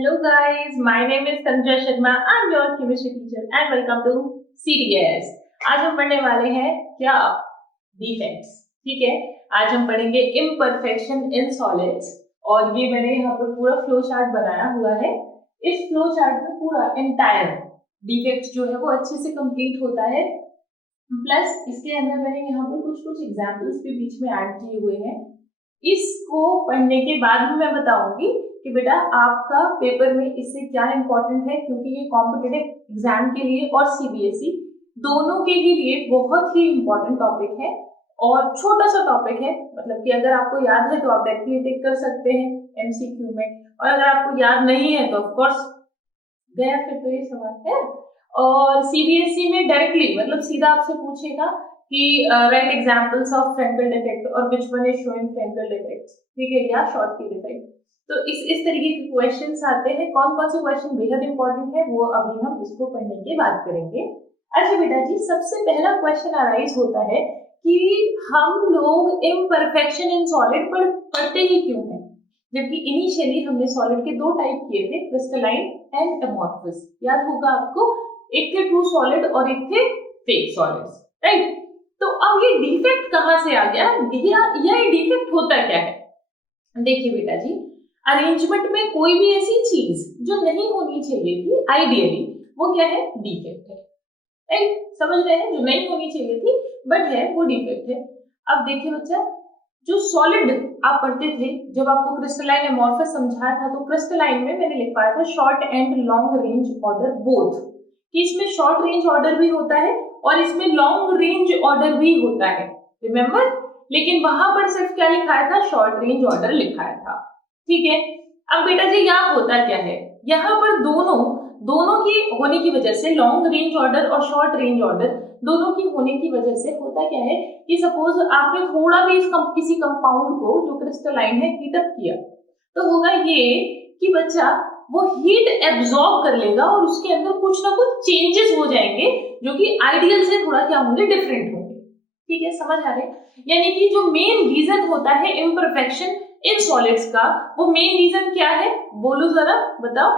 Hello guys, my name is Tanja Sharma. I'm your chemistry teacher and welcome to CDS. आज हम पढ़ने वाले हैं क्या डिफेक्ट्स. ठीक है, आज हम पढ़ेंगे इम्परफेक्शन इन सॉलिड्स और ये मैंने यहाँ पर पूरा फ्लो चार्ट बनाया हुआ है. इस फ्लो चार्ट में पूरा एंटायर डिफेक्ट जो है वो अच्छे से कंप्लीट होता है. प्लस इसके अंदर मैंने यहाँ पर कुछ एग्जाम्पल्स भी बीच में ऐड किए हुए हैं. इसको पढ़ने के बाद भी मैं बताऊंगी कि बेटा आपका पेपर में इससे क्या इंपॉर्टेंट है, क्योंकि ये कॉम्पिटिटिव एग्जाम के लिए और सीबीएसई दोनों के ही लिए बहुत ही इंपॉर्टेंट टॉपिक है और छोटा सा टॉपिक है. मतलब कि अगर आपको याद है तो आप डायरेक्टली टिक कर सकते हैं एमसीक्यू में, और अगर आपको याद नहीं है तो ऑफ कोर्स गया फिर तो ये सवाल है. और सीबीएसई में डायरेक्टली मतलब सीधा आपसे पूछेगा कि right examples of Frenkel defect और which one is showing Frenkel defects. ठीक है, या शॉर्टकी डिफेक्ट. तो इस तरीके के क्वेश्चंस आते हैं. कौन कौन से क्वेश्चन बेहद इंपॉर्टेंट है वो अभी हम इसको पढ़ने के बाद करेंगे. अच्छा बेटा जी, सबसे पहला क्वेश्चन अराइज होता है कि हम लोग इम्परफेक्शन इन सॉलिड पढ़ते ही क्यों हैं, जबकि इनिशियली हमने सॉलिड के दो टाइप किए थे, क्रिस्टलाइन एंड अमॉर्फस. याद होगा आपको, एक थे ट्रू सॉलिड और एक थे फेक सॉलिड्स, राइट. तो अब ये डिफेक्ट कहां से आ गया, ये डिफेक्ट होता क्या है. देखिए बेटा जी, अरेंजमेंट में कोई भी ऐसी चीज जो नहीं होनी चाहिए थी आइडियली, वो क्या है, डिफेक्ट है. राइट, समझ रहे हैं, जो नहीं होनी चाहिए थी बट है वो डिफेक्ट है. अब देखिए बच्चा, जो सॉलिड आप पढ़ते थे, जब आपको क्रिस्टलाइन अमॉर्फस समझाया था तो क्रिस्टलाइन में मैंने लिखवाया था short and long range order both, कि इसमें शॉर्ट रेंज ऑर्डर भी होता है और इसमें लॉन्ग रेंज ऑर्डर भी होता है, रिमेम्बर. लेकिन वहां पर सिर्फ क्या लिखाया था, शॉर्ट रेंज ऑर्डर लिखाया था. ठीक है. अब बेटा जी यहाँ होता क्या है, यहाँ पर दोनों की होने की वजह से, लॉन्ग रेंज ऑर्डर और शॉर्ट रेंज ऑर्डर दोनों की होने की वजह से होता क्या है कि सपोज आपने थोड़ा भी किसी कंपाउंड को जो क्रिस्टलाइन है हीट अप किया, तो होगा ये कि बच्चा वो हीट एब्जॉर्ब कर लेगा और उसके अंदर कुछ ना कुछ चेंजेस हो जाएंगे जो कि आइडियल से थोड़ा क्या होंगे, डिफरेंट होंगे. ठीक है, समझ आ रहे. यानी कि जो मेन रीजन होता है इम्परफेक्शन इन सॉलिड्स का, वो मेन रीजन क्या है, बोलो जरा, बताओ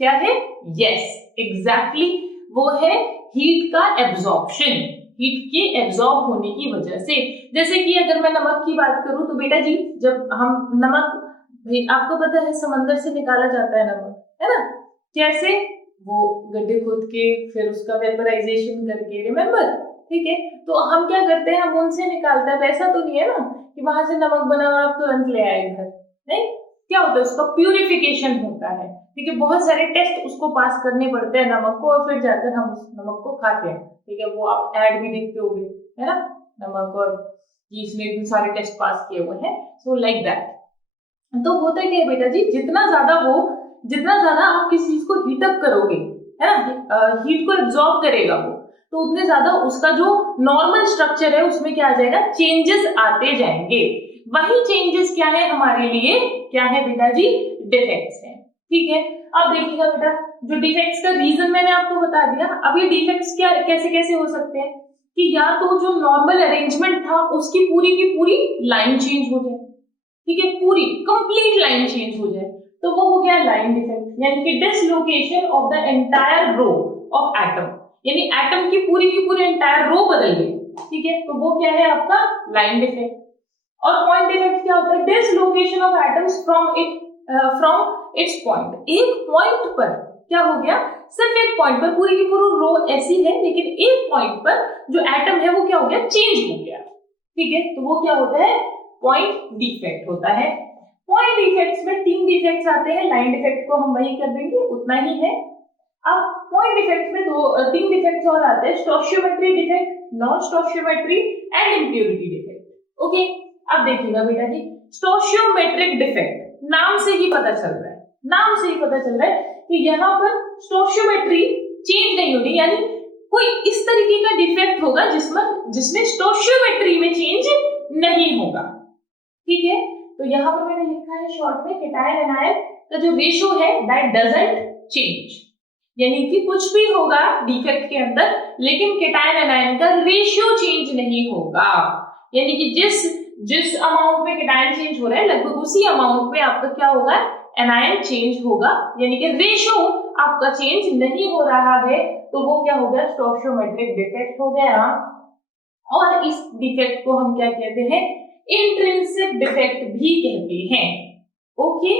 क्या है. यस, एग्जैक्टली, वो है हीट का एब्जॉर्प्शन, हीट के एब्जॉर्ब होने की वजह से. जैसे कि अगर मैं नमक की बात करूं तो बेटा जी, जब हम नमक, आपको पता है समंदर से निकाला जाता है नमक, है ना, कैसे, वो गड्ढे खोद के फिर उसका वेपराइजेशन करके, रिमेम्बर. ठीक है, तो हम क्या करते हैं, हम उनसे निकालते हैं. ऐसा तो नहीं है ना कि वहां से नमक बना और आप तुरंत ले आए घर, नहीं. क्या होता है, उसका प्यूरिफिकेशन होता है. ठीक है, बहुत सारे टेस्ट उसको पास करने पड़ते हैं नमक को, और फिर जाकर हम उस नमक को खाते हैं. ठीक है, वो आप ऐड भी देखते होंगे, है ना, नमक और इसने इतने सारे टेस्ट पास किए हुए हैं. So like that. तो होता क्या है बेटा जी, जितना ज्यादा आप किसी चीज को हीट अप करोगे, है ना, हीट को एब्जॉर्ब करेगा वो, तो उतने ज्यादा उसका जो नॉर्मल स्ट्रक्चर है उसमें क्या आ जाएगा, चेंजेस आते जाएंगे. वही चेंजेस क्या है हमारे लिए, क्या है बेटा जी, डिफेक्ट्स हैं. ठीक है, अब देखिएगा बेटा, जो डिफेक्ट्स का रीजन मैंने आपको बता दिया. अब ये डिफेक्ट्स क्या कैसे हो सकते हैं कि या तो जो नॉर्मल अरेंजमेंट था उसकी पूरी की पूरी लाइन चेंज हो जाए. ठीक है, पूरी कंप्लीट लाइन चेंज हो जाए, तो वो हो गया लाइन डिफेक्ट. यानी कि dislocation of the entire row of atom, यानी एटम की पूरी एंटायर रो बदल गई. ठीक है, तो वो क्या है आपका लाइन डिफेक्ट. और पॉइंट डिफेक्ट क्या होता है, dislocation of atoms from its point. एक पॉइंट पर क्या हो गया, सिर्फ एक पॉइंट पर पूरी की पूरी रो ऐसी है, लेकिन एक पॉइंट पर जो एटम है वो क्या हो गया, चेंज हो गया. ठीक है, तो वो क्या होता है, पॉइंट डिफेक्ट होता है. पॉइंट डिफेक्ट्स में 3 डिफेक्ट्स आते हैं. लाइन डिफेक्ट को हम वही कर देंगे, उतना ही है. अब पॉइंट डिफेक्ट में 3 डिफेक्ट्स और आते हैं, stoichiometry defect, non stoichiometry and impurity defect. Okay, अब देखिएगा बेटा जी, स्टोशियोमेट्रिक डिफेक्ट नाम से ही पता चल रहा है कि यहाँ पर स्टोशियोमेट्री चेंज नहीं होगी, यानी कोई इस तरीके का डिफेक्ट होगा जिसमें स्टोशियोमेट्री में चेंज नहीं होगा. ठीक है, तो यहाँ पर मैंने लिखा है शॉर्ट में, केटायन एनायन का जो रेशियो है दैट डजंट चेंज. यानी कि कुछ भी होगा डिफेक्ट के अंदर, लेकिन केटायन एनायन का रेशियो चेंज नहीं होगा. यानी कि जिस अमाउंट में केटायन चेंज हो रहा है, लगभग उसी अमाउंट में आपका क्या होगा, एनायन चेंज होगा, यानी कि रेशो आपका चेंज नहीं हो रहा है, तो वो क्या हो गया, स्टोइचियोमेट्रिक डिफेक्ट हो गया। और इस डिफेक्ट को हम क्या कहते हैं, इंट्रिंसिक डिफेक्ट भी कहते हैं। ओके,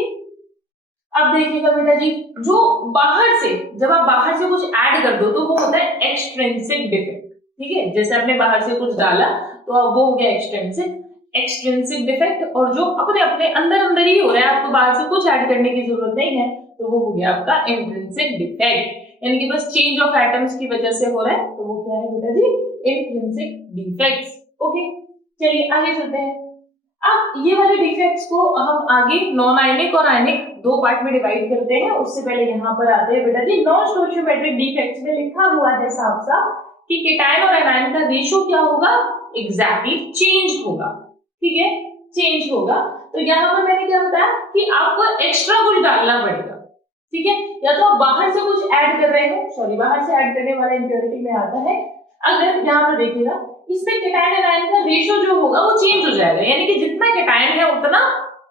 अब देखिएगा बेटा जी, जो बाहर से, जब आप बाहर से कुछ ऐड कर दो तो वो होता है एक्सट्रिंसिक डिफेक्ट, ठीक है, जैसे आपने बाहर से कुछ डाला तो अब वो हो गया एक्सट्रिंसिक डिफेक्ट, और जो अपने अपने अंदर अंदर ही हो रहा है, आपको बाहर से कुछ ऐड करने की जरूरत नहीं है, तो वो हो गया आपका इंट्रिंसिक डिफेक्ट, यानी कि बस चेंज ऑफ एटम्स की वजह से हो रहा है, तो वो क्या है बेटा जी, इंट्रिंसिक डिफेक्ट्स। ओके, चलिए आगे चलते हैं। अब ये वाले डिफेक्ट्स को हम आगे नॉन आयनिक और आयनिक दो पार्ट में डिवाइड करते हैं। उससे पहले यहाँ पर आते हैं बेटा जी, नॉन स्टोइचियोमेट्रिक डिफेक्ट्स में लिखा हुआ है साफ साफ कि केटायन और एनायन का रेशियो क्या होगा, एग्जैक्टली चेंज होगा, ठीक है, चेंज होगा। तो यहाँ पर मैंने क्या बताया कि आपको एक्स्ट्रा कुछ डालना पड़ेगा, ठीक है, या तो आप बाहर से कुछ ऐड कर रहे हो, सॉरी बाहर से ऐड करने वाला इंप्योरिटी में आता है। अगर यहाँ पर देखिएगा, इसमें केटायन एनायन का रेशियो जो होगा वो चेंज हो जाएगा, यानी कि जितना केटायन है उतना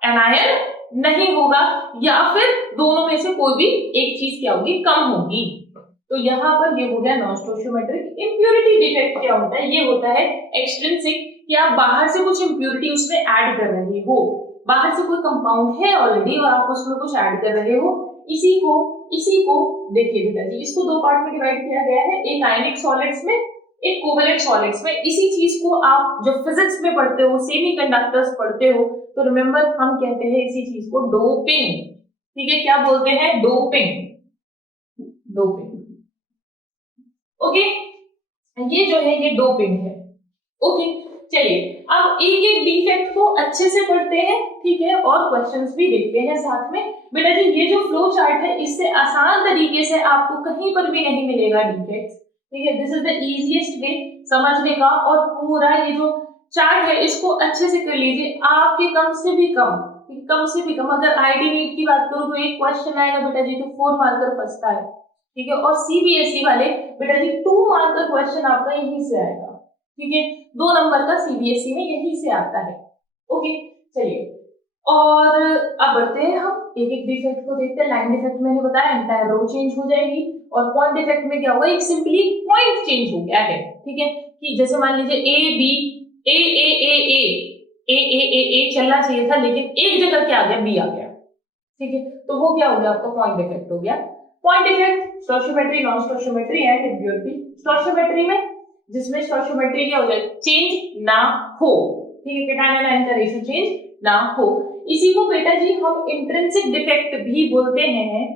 एनायन नहीं होगा, या फिर दोनों में से कोई भी एक चीज क्या होगी, कम होगी। तो यहाँ पर ये हो गया नॉन स्टोइचियोमेट्रिक। इम्प्योरिटी डिफेक्ट क्या होता है, ये होता है एक्सट्रिंसिक, कि आप बाहर से कुछ इम्प्योरिटी उसमें ऐड कर रहे हो, बाहर से कोई कंपाउंड है ऑलरेडी और आप उसमें कुछ ऐड कर रहे हो। इसी को देखिए बेटा जी, इसको दो पार्ट में डिवाइड किया गया है, एक आयनिक सॉलिड्स में, एक कोवेलेंट सॉलिड्स में। इसी चीज को आप जब फिजिक्स में पढ़ते हो, सेमीकंडक्टर्स पढ़ते हो, तो रिमेंबर हम कहते हैं इसी चीज को डोपिंग, ठीक है, क्या बोलते हैं, डोपिंग, डोपिंग। ओके, ये जो है ये डोपिंग है। ओके, चलिए अब एक एक डिफेक्ट को अच्छे से पढ़ते हैं, ठीक है, और क्वेश्चंस भी देखते हैं साथ में। बेटा जी ये जो फ्लो चार्ट है, इससे आसान तरीके से आपको कहीं पर भी नहीं मिलेगा डिफेक्ट्स, ठीक है, this is the easiest way समझने का। और पूरा ये जो चार्ट है इसको अच्छे से कर लीजिए, आपके कम से भी कम अगर आईडी नीट की बात करूं तो एक क्वेश्चन आएगा बेटा जी, तो 4 मार्कर फंसता है, ठीक है, और सीबीएसई वाले बेटा जी 2 मार्कर क्वेश्चन आपका यहीं से आएगा, ठीक है, 2 नंबर का सीबीएसई में यहीं से आता है। ओके, चलिए और अब बढ़ते हैं हम एक एक डिफेक्ट को देखते हैं। लाइन डिफेक्ट मैंने बताया एंटायर रो चेंज हो जाएगी, और पॉइंट डिफेक्ट में क्या होगा, एक सिंपली पॉइंट चेंज हो गया है, ठीक है, कि जैसे मान लीजिए ए बी ए चलना चाहिए था, लेकिन एक जगह क्या आ गया, बी आ गया, ठीक है, तो वो क्या हो गया, आपका पॉइंट डिफेक्ट हो गया। Point defect stoichiometry, non stoichiometry and impurity. Stoichiometry में जिसमें स्टोइचियोमेट्री क्या हो जाए, चेंज ना हो, ठीक है, केटायन एनायन का रेशियो चेंज ना हो, इसी को बेटा जी हम इंट्रिंसिक डिफेक्ट भी बोलते हैं।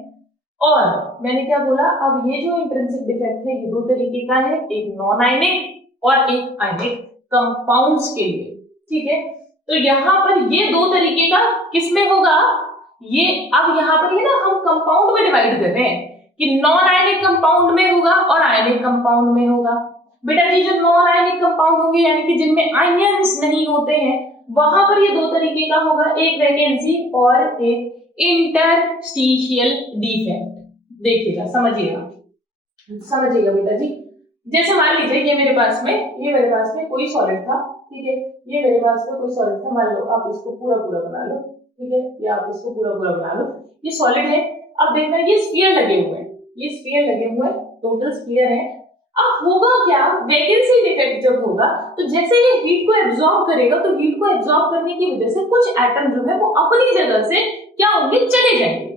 और मैंने क्या बोला, अब ये जो इंट्रिंसिक डिफेक्ट है ये दो तरीके का है, एक नॉन आयनिक और एक आयनिक कंपाउंड्स के लिए, ठीक है, तो यहाँ पर ये दो तरीके का किसमें होगा, ये अब यहाँ पर ये ना हम कंपाउंड में डिवाइड कर रहे हैं कि नॉन आयनिक कंपाउंड में होगा और आयनिक कंपाउंड में होगा। बेटा जी जो नॉन आयनिक कंपाउंड होंगे यानी कि जिनमें आयन्स नहीं होते हैं, वहां पर ये दो तरीके का होगा, एक वैकेंसी और एक इंटरस्टिशियल डिफेक्ट। देखिएगा, समझिएगा बेटा जी, जैसे मान लीजिए ये मेरे पास में कोई सॉलिड था, ठीक है, ये मेरे पास में कोई सॉलिड था, मान लो आप इसको पूरा बना लो, ठीक है, या आप इसको पूरा बना लो, ये सॉलिड है। अब देखना ये स्फीयर लगे हुए हैं, टोटल स्फीयर है। अब होगा क्या, वैकेंसी डिफेक्ट जब होगा तो जैसे ये हीट को एब्जॉर्ब करेगा, तो हीट को एब्जॉर्ब करने की वजह से कुछ एटम जो है वो अपनी जगह से क्या होंगे, चले जाएंगे,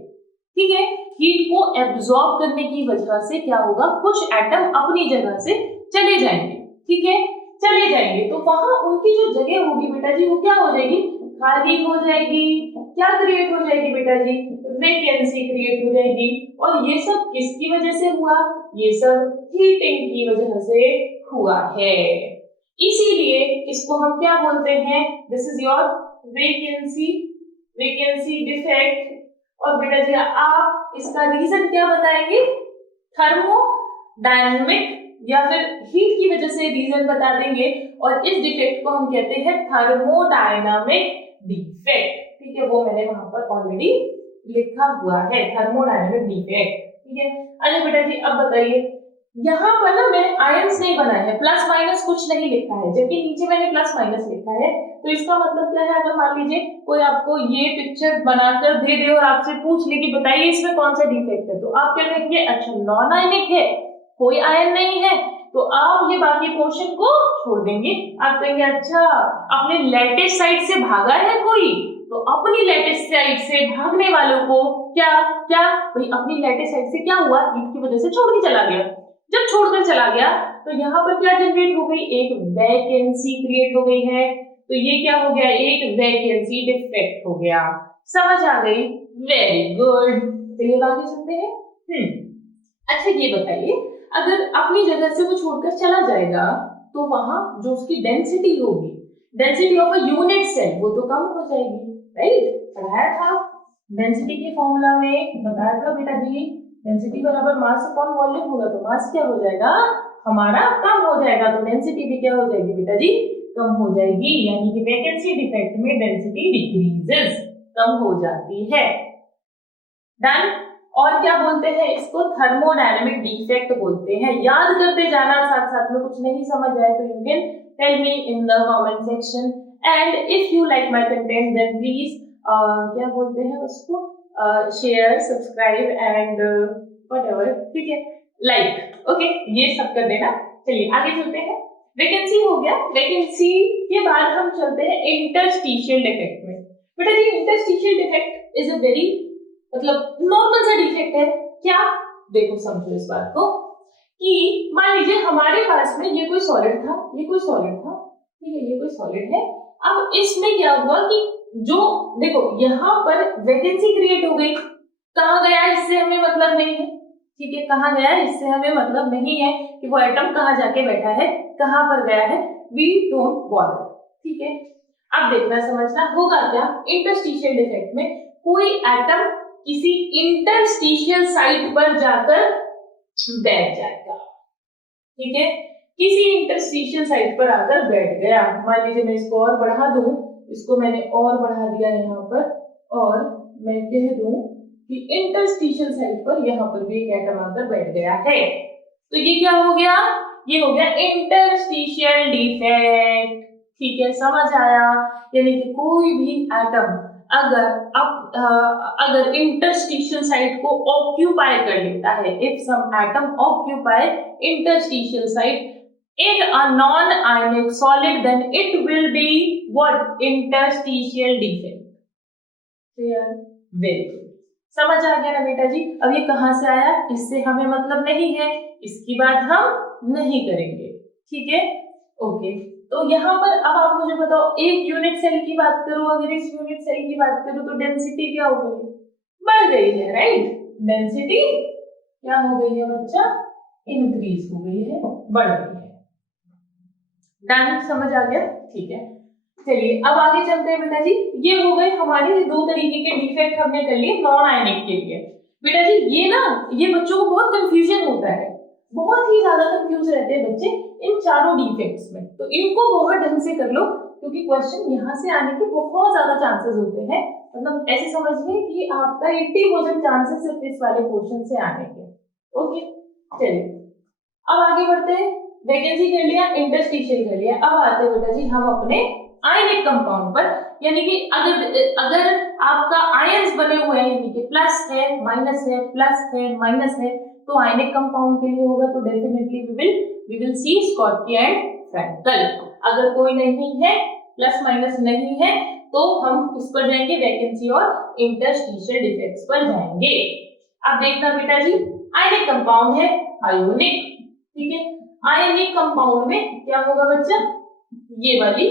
ठीक है, हीट को एब्जॉर्ब करने की वजह से क्या होगा, कुछ एटम अपनी जगह से चले जाएंगे, ठीक है, चले जाएंगे, तो वहां उनकी जो जगह होगी बेटा जी वो क्या हो जाएगी, खाली हो जाएगी। क्या क्रिएट हो जाएगी बेटा जी, वैकेंसी क्रिएट हो जाएगी। और ये सब किसकी वजह से हुआ, ये सब हीटिंग की वजह से हुआ है, इसीलिए इसको हम क्या बोलते हैं, this is your vacancy defect. और बेटा जी आप इसका रीजन क्या बताएंगे, थर्मोडायनामिक या फिर हीट की वजह से रीजन बता देंगे, और इस डिफेक्ट को हम कहते हैं थर्मोडायनामिक डिफेक्ट, ठीक है, वो मैंने वहां पर ऑलरेडी लिखा हुआ है, थर्मोडायनामिक डिफेक्ट, ठीक है। अच्छा बेटा जी अब बताइए, यहाँ पर ना मैंने आयंस नहीं बनाए हैं, प्लस माइनस कुछ नहीं लिखा है, जबकि नीचे मैंने प्लस माइनस लिखा है। तो इसका मतलब क्या है, अगर मान लीजिए कोई आपको ये पिक्चर बनाकर दे दे और आपसे पूछ ले कि बताइए इसमें कौन सा डिफेक्ट है, तो आप क्या कहेंगे, अच्छा नॉन आयनिक है, कोई आयन नहीं है, तो आप ये बाकी पोर्शन को छोड़ देंगे। आप कहेंगे अच्छा अपने लैटिस साइड से भागा है कोई, तो अपनी लैटिस साइड से भागने वालों को क्या क्या भाई अपनी लैटिस साइड से क्या हुआ, हीट की वजह से छोड़ के चला गया। जब छोड़कर चला गया तो यहाँ पर क्या जनरेट हो गई, एक वैकेंसी क्रिएट हो गई है। तो ये क्या हो गया, एक वैकेंसी डिफेक्ट हो गया। समझ आ गई, वेरी गुड। चलिए आगे चलते हैं। अच्छा ये बताइए, अगर अपनी जगह से वो छोड़कर चला जाएगा तो वहां जो उसकी डेंसिटी होगी, density of a unit cell, वो तो कम हो जाएगी, राइट। पढ़ाया था डेंसिटी के फॉर्मूला में, बताया था बेटा जी, डेंसिटी बराबर मास अपॉन वॉल्यूम होगा, तो मास क्या हो जाएगा हमारा, कम हो जाएगा, तो डेंसिटी भी क्या हो जाएगी बेटा जी, कम हो जाएगी। यानी कि वैकेंसी डिफेक्ट में डेंसिटी डिक्रीजेस, कम हो जाती है। डन। और क्या बोलते हैं इसको, थर्मोडायनेमिक डिफेक्ट बोलते हैं। याद करते जाना, साथ साथ में कुछ नहीं समझ आए तो you can tell me in the comment section, and if you like my content then please क्या बोलते हैं उसको, शेयर, सब्सक्राइब एंड व्हाटएवर, ठीक है, लाइक, ओके, ये सब कर देना। चलिए आगे चलते हैं। वैकेंसी हो गया, वैकेंसी के बाद हम चलते हैं इंटरस्टिशियल डिफेक्ट में। बेटा जी interstitial defect is a very मतलब नॉर्मल सा डिफेक्ट है। क्या, देखो समझो इस बात को कि मान लीजिए हमारे पास में ये कोई सॉलिड था, ये कोई सॉलिड था, ठीक है, ये कोई सॉलिड है। अब इसमें क्या हुआ कि जो देखो यहाँ पर वैकेंसी क्रिएट हो गई, कहाँ गया इससे हमें मतलब नहीं है, ठीक है, कहाँ गया इससे हमें मतलब नहीं है कि वो एटम कहाँ जाके बैठा है, कहाँ पर गया है, वी डोंट बॉदर, ठीक है। अब देखना समझना होगा क्या, इंटरस्टिशियल डिफेक्ट में कोई एटम किसी इंटरस्टिशियल साइट पर जाकर बैठ जाएगा, ठीक है, किसी इंटरस्टिशियल साइट पर आकर बैठ गया। मान लीजिए मैं इसको और बढ़ा दूं, इसको मैंने और बढ़ा दिया यहाँ पर, और मैं कह दूं कि इंटरस्टिशियल साइट पर यहाँ पर भी एक एटम आकर बैठ गया है, तो ये क्या हो गया, ये हो गया इंटरस्टिशियल डिफेक्ट, ठीक है, समझ आया। यानी कि कोई भी एटम अगर इंटरस्टिशियल साइट को ऑक्यूपाई कर लेता है, if some atom occupy interstitial site in a non-ionic solid, then it will be what, interstitial defect, clear, very good, समझ आ गया ना बेटा जी। अब ये कहां से आया, इससे हमें मतलब नहीं है, इसकी बात हम नहीं करेंगे, ठीक है, ओके। तो यहाँ पर अब आप मुझे बताओ, एक यूनिट सेल की बात करूं, अगर इस यूनिट सेल की बात करूं तो डेंसिटी क्या हो गई, बढ़ गई है, राइट, डेंसिटी क्या हो गई है बच्चा, इंक्रीज हो गई है, बढ़ गई है। डन, समझ आ गया, ठीक है। चलिए अब आगे चलते हैं बेटा जी। ये हो गए हमारे दो तरीके के डिफेक्ट हमने कर लिए नॉन आयनिक के लिए। बेटा जी ये ना, ये बच्चों को बहुत कंफ्यूजन होता है, बहुत ही ज्यादा कंफ्यूज रहते हैं बच्चे इन चारों डिफेक्ट्स में, तो इनको बहुत ढंग से कर लो, क्योंकि क्वेश्चन यहाँ से आने के बहुत ज्यादा चांसेस होते हैं। मतलब ऐसे समझिए कि आपका 80% चांसेस सिर्फ इस वाले पोर्शन से आने के, ओके। चलिए अब आगे बढ़ते हैं, वैकेंसी कर लिया, इंटरस्टिशियल कर लिया, अब आते हैं बेटा जी हम अपने आयनिक कंपाउंड पर। यानी कि अगर आपका आयंस बने हुए हैं, यानी कि प्लस है माइनस है, प्लस है माइनस है, तो आयनिक कंपाउंड के लिए होगा तो definitely we will see Schottky and Frenkel. अगर कोई नहीं है, प्लस माइनस नहीं है, तो हम इस पर जाएंगे, वैकेंसी और इंटरस्टिशियल डिफेक्ट्स पर जाएंगे। अब देखना बेटा जी, आयनिक कंपाउंड है आयोनिक, ठीक है, आयनिक कंपाउंड में क्या होगा बच्चा, ये वाली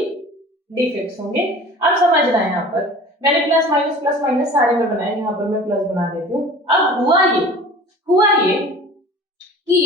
डिफेक्ट्स होंगे। अब समझना है, यहाँ पर मैंने प्लस माइनस सारे में बनाए, यहाँ पर मैं प्लस बना देती हूँ। अब हुआ ये कि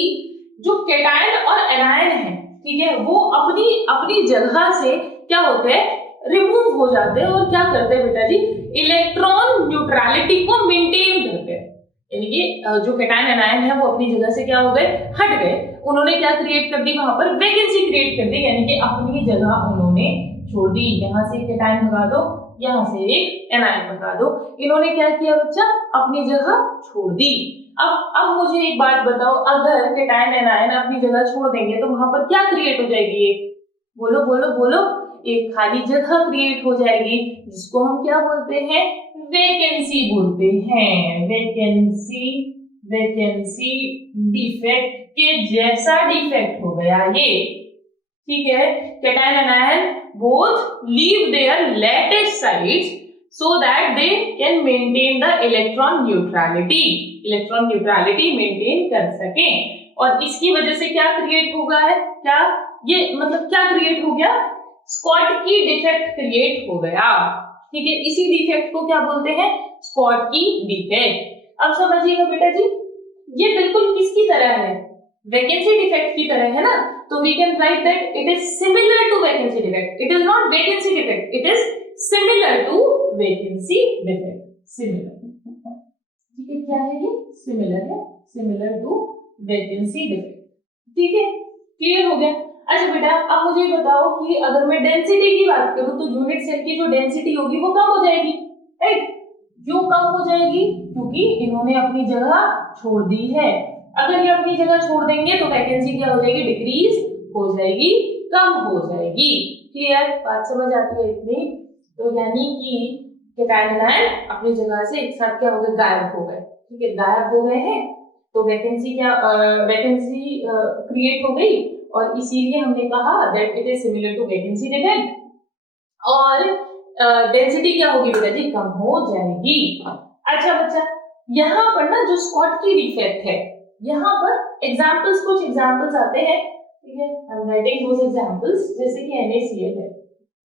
जो केटायन और एनायन है, ठीक है, वो अपनी जगह से क्या होते हैं, रिमूव हो जाते हैं, और क्या करते हैं बेटा जी, इलेक्ट्रॉन न्यूट्रलिटी को मेंटेन करते हैं। यानी कि जो केटायन एनायन है वो अपनी जगह से क्या हो गए, हट गए, उन्होंने क्या क्रिएट कर दी, वहां पर वैकेंसी क्रिएट कर दी, यानी कि अपनी जगह उन्होंने छोड़ दी। यहाँ से केटायन भगा दो, यहाँ से एक एनायन बना दो। इन्होंने क्या किया बच्चा, अपनी जगह छोड़ दी। अब मुझे एक बात बताओ, अगर कैटायन एनायन अपनी जगह छोड़ देंगे तो वहां पर क्या क्रिएट हो जाएगी? बोलो बोलो बोलो, एक खाली जगह क्रिएट हो जाएगी, जिसको हम क्या बोलते हैं? वैकेंसी बोलते हैं। वैकेंसी डिफेक्ट के जैसा डिफेक्ट हो गया ये, ठीक है। Cation anion both leave their lattice sites so that they can maintain the electron neutrality maintain कर सकें। और इसकी वजह से क्या क्रिएट होगा है, क्या ये मतलब क्या क्रिएट हो गया? स्कॉटकी डिफेक्ट क्रिएट हो गया, ठीक है। इसी डिफेक्ट को क्या बोलते हैं? Schottky defect. अब समझिएगा बेटा जी, ये बिल्कुल किसकी तरह है? वैकेंसी डिफेक्ट की तरह है ना। तो we can write that it is similar to vacancy defect. It is not vacancy defect, it is similar to vacancy defect. Similar, ठीक है, क्या है ये? सिमिलर है, सिमिलर टू वैकेंसी डिफेक्ट, ठीक है। क्लियर हो गया? अच्छा बेटा, अब मुझे बताओ कि अगर मैं डेंसिटी की बात करूं तो यूनिट सेल की जो डेंसिटी होगी वो कम हो जाएगी, राइट? क्यों कम हो जाएगी? क्योंकि इन्होंने अपनी जगह छोड़ दी है। अगर ये अपनी जगह छोड़ देंगे तो वैकेंसी क्या हो जाएगी? डिक्रीज हो जाएगी, कम हो जाएगी। क्लियर? बात समझ आती है इतनी? तो यानी कि कैटायन एनायन अपनी जगह से एक साथ क्या हो गए? गायब हो गए, ठीक है, गायब हो गए हैं। तो वैकेंसी क्रिएट हो गई, और इसीलिए हमने कहा that it is similar to vacancy defect. और डेंसिटी क्या होगी बेटा जी? कम हो जाएगी। अच्छा बच्चा, यहाँ पर ना जो स्कॉटकी डिफेक्ट है, यहाँ पर एग्जाम्पल्स, कुछ एग्जाम्पल्स आते हैं, ठीक है। I am writing those examples, जैसे कि NaCl है,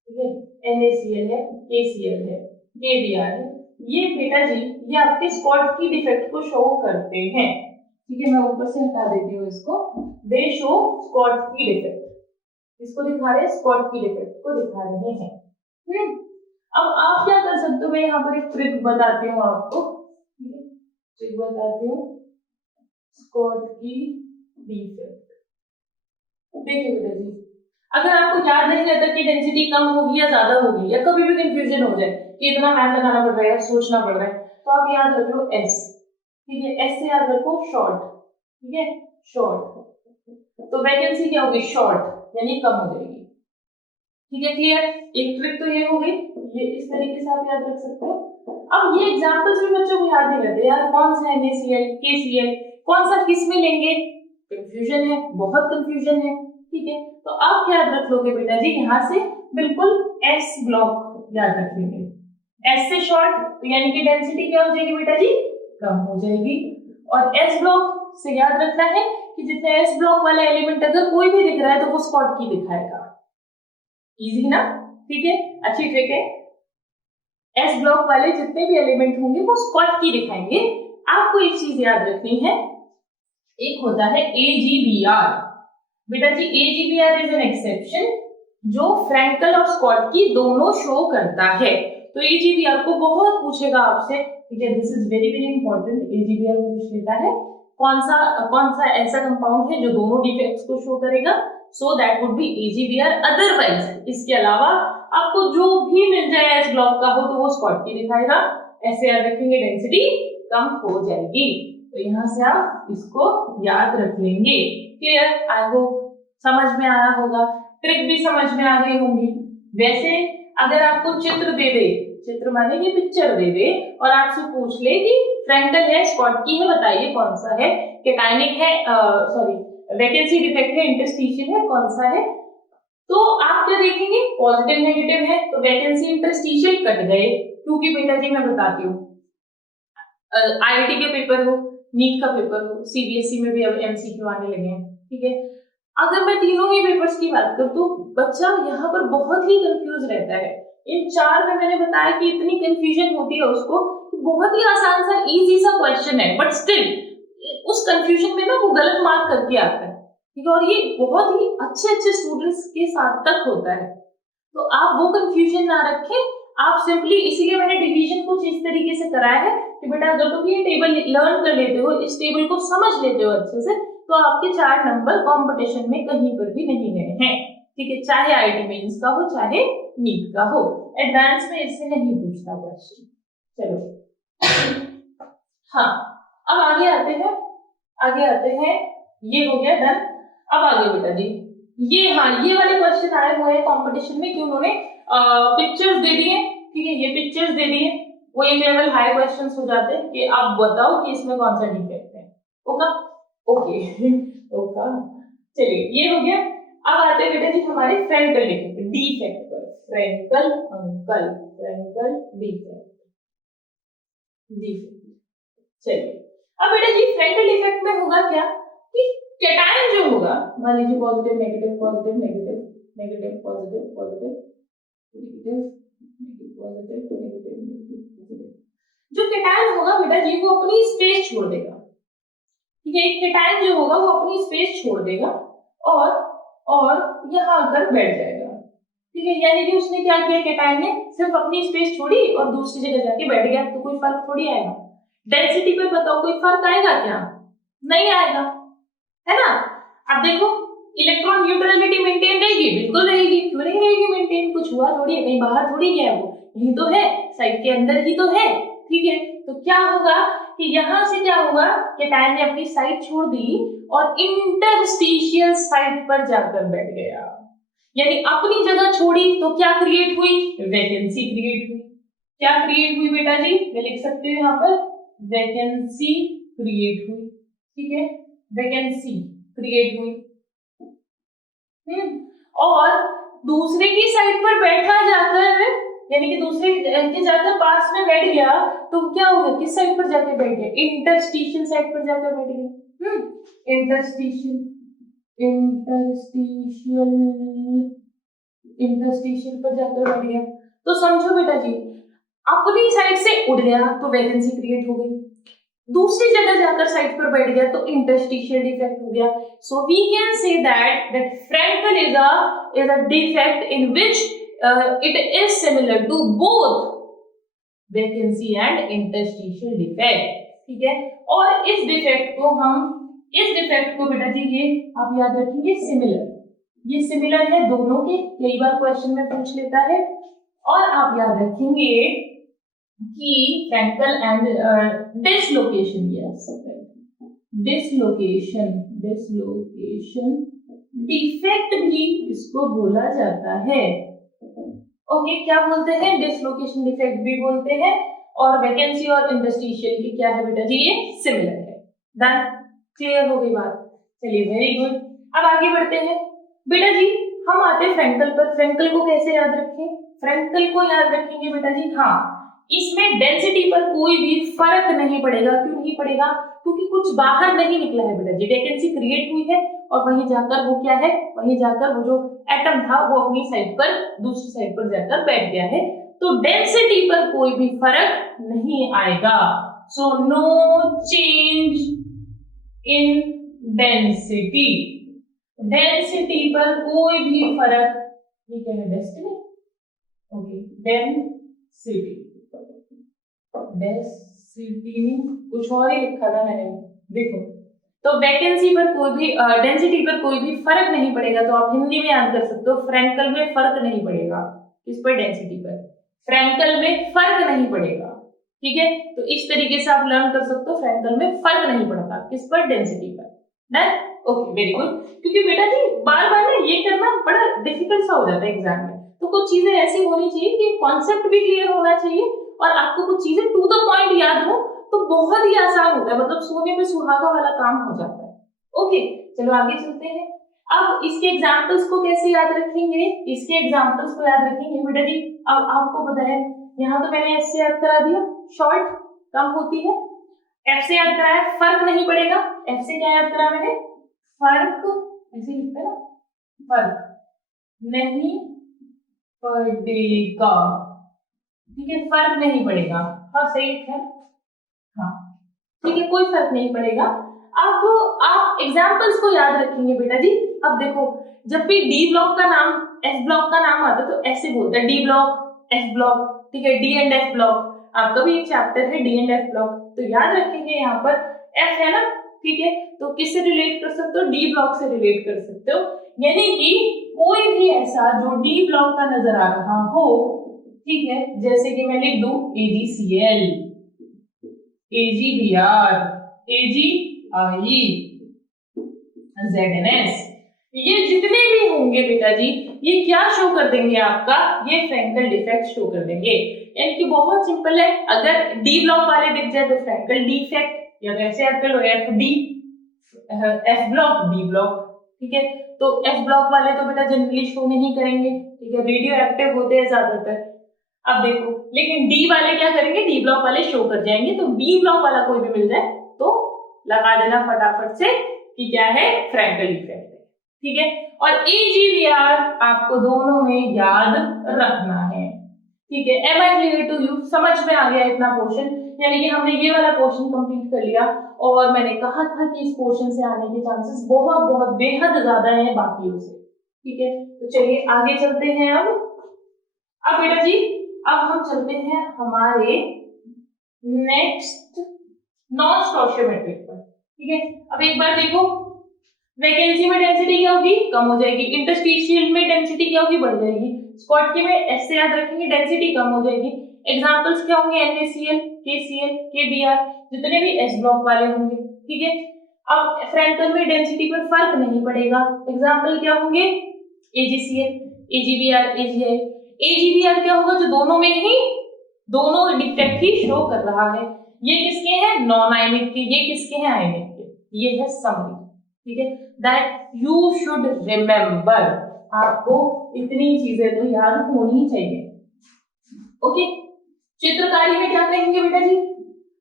ठीक है, NaCl है, KCl है, KBr है। ये बेटा जी ये आपके स्कॉटकी डिफेक्ट को शो करते हैं, ठीक है। मैं ऊपर से हटा देती हूँ इसको। दे शो स्कॉटकी डिफेक्ट, इसको दिखा रहे हैं, स्कॉटकी डिफेक्ट को दिखा रहे हैं। अब आप क्या कर सकते हो? मैं यहाँ पर एक ट्रिक बताती हूँ आपको, ठीक है, ट्रिक बताती हूँ। स्कॉटकी डिफेक्ट, देखिए बेटा जी, अगर आपको याद नहीं रहता कि डेंसिटी कम होगी या ज्यादा होगी, या कभी भी कंफ्यूजन हो जाए कि इतना मैथ लगाना पड़ रहा है, सोचना पड़ रहा है, तो आप याद रख लो S, ठीक है। S से याद रखो शॉर्ट, ठीक है, शॉर्ट। तो वैकेंसी क्या होगी? शॉर्ट, यानी कम हो जाएगी, ठीक है। क्लियर? एक ट्रिक तो ये हो गई, ये इस तरीके से आप याद रख सकते हो। अब ये एग्जांपल्स भी बच्चों को याद नहीं रहते यार, कौन सा NaCl, KCl, कौन सा किस में लेंगे? कंफ्यूजन है, बहुत कंफ्यूजन है, ठीक है। तो आप क्या याद रख लोगे बेटा जी? यहाँ से बिल्कुल S ब्लॉक याद रख लेंगे। S से शॉर्ट, तो यानी कि डेंसिटी क्या हो जाएगी बेटा जी? कम हो जाएगी। और S ब्लॉक से याद रखना है कि जितने S ब्लॉक वाला एलिमेंट अगर कोई भी दिख रहा है तो वो स्कॉटकी दिखाएगा। इजी ना? ठीक है, अच्छी ट्रिक है। S ब्लॉक वाले जितने भी एलिमेंट होंगे वो स्कॉटकी दिखाएंगे। आपको एक चीज याद रखनी है, एक होता है AGBR। बेटा जी AGBR इज एन एक्सेप्शन जो फ्रैंकल और स्कॉटकी दोनों शो करता है। तो AGBR को बहुत पूछेगा आपसे, ठीक है, this is very very important. AGBR पूछ लेता है कौन सा ऐसा कंपाउंड है जो दोनों डिफेक्ट्स को शो करेगा, so that would be AGBR। Otherwise इसके अलावा आपको जो भी मिल जाए S ब्लॉक का हो तो वो स्कॉटकी दिखाएगा। ऐसे याद रखेंगे, डेंसिटी कम हो जाएगी। तो यहाँ से आप इसको याद रख लेंगे। क्लियर? आई होप समझ में आया होगा, ट्रिक भी समझ में आ गई होंगी। वैसे अगर आपको चित्र दे दे, चित्र माने ये पिक्चर दे दे, और आपसे पूछ ले कि फ्रैंकल है, स्कॉटकी है, बताइए कौन सा है, कैटायनिक है, वैकेंसी डिफेक्ट है, इंटरस्टिशियल है, कौन सा है, तो आप क्या देखेंगे? पॉजिटिव नेगेटिव है तो वैकेंसी इंटरस्टिशियल कट गए। क्योंकि बेटा जी मैं बताती हूँ, IIT के पेपर हो, नीट का पेपर हो, CBSE में भी अब MCQ आने लगे हैं, ठीक है। अगर मैं तीनों ही पेपर्स की बात करूं तो बच्चा यहाँ पर बहुत ही कंफ्यूज रहता है। इन चार में मैंने बताया कि इतनी कंफ्यूजन होती है उसको, बहुत ही आसान सा इजी सा क्वेश्चन है, बट स्टिल उस कंफ्यूजन में ना वो गलत मार्क करके आता है, ठीक है। और ये बहुत ही अच्छे स्टूडेंट्स के साथ तक होता है, तो आप वो कंफ्यूजन ना रखें। आप सिंपली, इसीलिए मैंने डिवीजन कुछ इस तरीके से कराया है कि बेटा अगर तुम ये टेबल लर्न कर लेते हो, इस टेबल को समझ लेते हो अच्छे से, तो आपके 4 नंबर कंपटीशन में कहीं पर भी नहीं गए हैं, ठीक है, चाहे IIT मेंस का हो चाहे नीट का हो। एडवांस में इससे नहीं पूछता क्वेश्चन। चलो हाँ, अब आगे आते हैं, ये हो गया डन। अब आगे बेटा जी, ये हाँ, ये वाले क्वेश्चन आए हुए हैं कंपटीशन में कि उन्होंने पिक्चर्स दे दिए, ठीक है, ये पिक्चर्स दे दिए, वो एक लेवल हाई क्वेश्चंस हो जाते हैं कि आप बताओ कि इसमें कौन सा डिफेक्ट है। ओके ओके ओके, चलिए ये हो गया। अब आते हैं बेटा जी हमारे फ्रैंकल डिफेक्ट पर। फ्रैंकल अंकल, फ्रैंकल डिफेक्ट, चलिए अब बेटा जी फ्रैंकल डिफेक्ट में होगा क्या कि कैटायन जो होगा, मान लीजिए positive negative positive negative negative positive positive negative negative positive negative negative positive, जो कैटायन होगा बेटा जी वो अपनी स्पेस छोड़ देगा, ठीक है, एक कैटायन जो होगा वो अपनी स्पेस छोड़ देगा और यहाँ आकर बैठ जाएगा, ठीक है, यानी कि उसने क्या किया, कैटायन ने सिर्फ अपनी स्पेस छोड़ी और दूसरी जगह जाके बैठ गया, तो कोई फर्क थोड़ी आएगा। डेंसिटी पे बताओ कोई फर्क आएगा क्या? नहीं आएगा, है ना। अब देखो इलेक्ट्रॉन न्यूट्रलिटी मेंटेन रहेगी, बिल्कुल रहेगी, क्यों नहीं रहेगी मेंटेन, कुछ हुआ थोड़ी है, कहीं बाहर थोड़ी गया है, वो यही तो है, साइड के अंदर ही तो है, ठीक है। तो क्या होगा कि यहाँ से क्या होगा, कैटायन ने अपनी साइड छोड़ दी और इंटरस्टिशियल साइट पर जाकर बैठ गया, यानी अपनी जगह छोड़ी, तो क्या क्रिएट हुई, वैकेंसी क्रिएट हुई। क्या क्रिएट हुई बेटा जी, मैं लिख सकती हूँ यहाँ पर, वैकेंसी क्रिएट हुई, ठीक है, वैकेंसी क्रिएट हुई। और दूसरे की साइड पर बैठा जाकर, यानी कि दूसरे के जाकर पास में बैठ गया, तो क्या होगा, किस साइड पर जाकर बैठ गया, इंटरस्टिशियल साइड पर जाकर बैठ गया, इंटरस्टिशियल इंटरस्टिशियल पर जाकर बैठ गया। तो समझो बेटा जी, अपनी साइड से उड़ गया तो वैकेंसी क्रिएट हो गई, दूसरी जगह जाकर साइड पर बैठ गया तो इंटरस्टिशियल डिफेक्ट हो गया। So we can say that Frenkel is a defect in which it is similar to both vacancy and interstitial defect, ठीक है। और इस डिफेक्ट को बेटा जी ये आप याद रखेंगे सिमिलर, ये सिमिलर है दोनों के, कई बार क्वेश्चन में पूछ लेता है। और आप याद रखेंगे कि Frenkel and dislocation, yes dislocation defect भी इसको बोला जाता है। ओके, क्या बोलते हैं, डिसलोकेशन डिफेक्ट भी बोलते हैं, और वैकेंसी और इंटरस्टिशियल की क्या है बेटा जी, ये सिमिलर है। डन, क्लियर हो गई बात, चलिए वेरी गुड। अब आगे बढ़ते हैं बेटा जी, हम आते हैं फ्रैंकल पर। फ्रैंकल को कैसे याद रखें, फ्रैंकल को याद रखेंगे बेटा जी, हाँ, इसमें डेंसिटी पर कोई भी फर्क नहीं पड़ेगा। क्यों नहीं पड़ेगा, क्योंकि कुछ बाहर नहीं निकला है बेटा जी, वैकेंसी क्रिएट हुई है और वहीं जाकर वो क्या है, वहीं जाकर वो जो एटम था वो अपनी साइड पर, दूसरी साइड पर जाकर बैठ गया है, तो डेंसिटी पर कोई भी फर्क नहीं आएगा। So no change in density, density पर कोई भी फर्क, ये क्या है, डेंसिटी, ओके, डेंसिटी कुछ और ही लिखा था मैंने, देखो, तो वैकेंसी पर कोई भी डेंसिटी पर कोई भी फर्क नहीं पड़ेगा। तो आप हिंदी में याद कर सकते हो, फ्रैंकल में फर्क नहीं पड़ेगा, किस पर, डेंसिटी पर, फ्रैंकल में फर्क नहीं पड़ेगा, ठीक है। तो इस तरीके से आप लर्न कर सकते हो, फ्रैंकल में फर्क नहीं पड़ता, किस पर, डेंसिटी पर। Done, okay, very good. क्योंकि बेटा जी बार बार ना ये करना बड़ा डिफिकल्ट सा हो जाता है एग्जाम में, तो कुछ चीजें ऐसी होनी चाहिए कि कॉन्सेप्ट भी क्लियर होना चाहिए और आपको कुछ चीजें टू द पॉइंट याद हो, तो बहुत ही आसान होता है, मतलब सोने पे सुहागा वाला काम हो जाता है। ओके, चलो आगे चलते हैं। अब इसके एग्जाम्पल्स को कैसे याद रखेंगे, इसके एग्जाम्पल्स को याद रखेंगे बेटा जी। अब आपको पता है, यहाँ तो मैंने एस से याद करा दिया, शॉर्ट कम होती है, एफ से याद कराया, फर्क नहीं पड़ेगा, एफ से क्या याद करा मैंने, फर्क, ऐसे लिखते हैं ना, फर्क नहीं पड़ेगा, ठीक है, फर्क नहीं पड़ेगा, हाँ सही लिखा है, हाँ ठीक है, कोई फर्क नहीं पड़ेगा। अब आप एग्जाम्पल्स को याद रखेंगे बेटा जी। अब देखो, जब भी डी ब्लॉक का नाम, एफ ब्लॉक का नाम आता है तो ऐसे बोलते हैं, डी ब्लॉक, एफ ब्लॉक, ठीक है, डी एंड एफ ब्लॉक, आपका भी एक चैप्टर है डी एंड एफ ब्लॉक, तो याद रखेंगे यहाँ पर एफ है ना, ठीक है, तो किससे रिलेट कर सकते हो, डी ब्लॉक से रिलेट कर सकते हो, यानी कि कोई भी ऐसा जो डी ब्लॉक का नजर आ रहा हो, ठीक है, जैसे कि मैं लिख दूं AgCl, AgBr, AgRe, ZNS, ये जितने भी होंगे बेटा जी, ये क्या शो कर देंगे आपका, ये फ्रैंकल डिफेक्ट शो कर देंगे। यानी कि बहुत सिंपल है, अगर डी ब्लॉक वाले दिख जाए तो फ्रैंकल डिफेक्ट, या वैसे आजकल FD, F block, D block, ठीक है। तो F ब्लॉक वाले तो बेटा जनरली शो नहीं करेंगे, ठीक है, रेडियो एक्टिव होते हैं ज्यादातर। अब देखो, लेकिन डी वाले क्या करेंगे, डी ब्लॉक वाले शो कर जाएंगे। तो बी ब्लॉक वाला कोई भी मिल जाए तो लगा देना फटाफट से कि क्या है, फ्रैंकल डिफेक्ट है, ठीक है। और AgBr आपको दोनों में याद रखना है, ठीक है। Am I clear to you? समझ में आ गया इतना पोर्शन, यानी कि हमने ये वाला पोर्शन कंप्लीट कर लिया। और मैंने कहा था कि इस पोर्शन से आने के चांसेस बहुत बहुत बेहद ज्यादा हैं बाकियों से, ठीक है। तो चलिए आगे चलते हैं। अब बेटा जी, अब हम चलते हैं हमारे नेक्स्ट नॉन स्टोशियोमेट्रिक पर, ठीक है। अब एक बार देखो, वैकेंसी में डेंसिटी क्या होगी, कम हो जाएगी। इंटरस्टिशियल में डेंसिटी क्या होगी, बढ़ जाएगी। स्कॉटकी में ऐसे याद रखेंगे, डेंसिटी कम हो जाएगी। एग्जांपल्स क्या होंगे, NaCl, KCl, KBr, जितने भी S ब्लॉक वाले होंगे, ठीक है। अब फ्रैंकल में डेंसिटी पर फर्क नहीं पड़ेगा। एग्जांपल क्या होंगे, AgCl, AgBr, AgI। AgBr क्या होगा, जो दोनों में ही दोनों डिफेक्ट ही शो कर रहा है। ये किसके हैं, नॉन आयनिक के, ये किसके हैं, आयनिक के। ये है समरी, ठीक है। दैट यू शुड रिमेम्बर, आपको इतनी चीजें तो याद होनी चाहिए, ओके। चित्रकारी में क्या कहेंगे बेटा जी,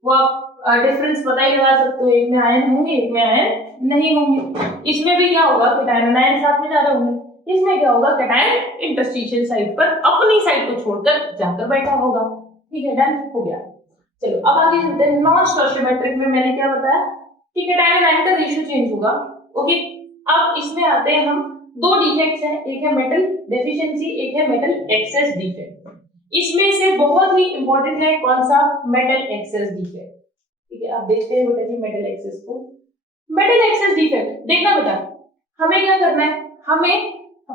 वो आप डिफरेंस पता ही लगा सकते हो, एक में आयन होंगे, एक में आयन नहीं होंगे। इसमें भी क्या होगा, कैटायन आयन साथ में जा रहे होंगे। इसमें क्या होगा, कैटायन इंटरस्टिशियल साइड पर अपनी साइड को छोड़कर जाकर बैठा होगा, ठीक है। डन हो गया। चलो अब आगे चलते हैं। नॉन स्टोशियोमेट्रिक में मैंने क्या बताया कि कैटायन आयन का रेशियो चेंज होगा, ओके। अब इसमें आते हैं हम, दो डिफेक्ट्स हैं, एक है मेटल डेफिशिएंसी, एक है मेटल एक्सेस डिफेक्ट। इसमें से बहुत ही इंपॉर्टेंट है कौन सा, मेटल एक्सेस डिफेक्ट, ठीक है। आप देखते हैं बेटा जी मेटल एक्सेस को। मेटल एक्सेस डिफेक्ट देखना बेटा, हमें क्या करना है, हमें,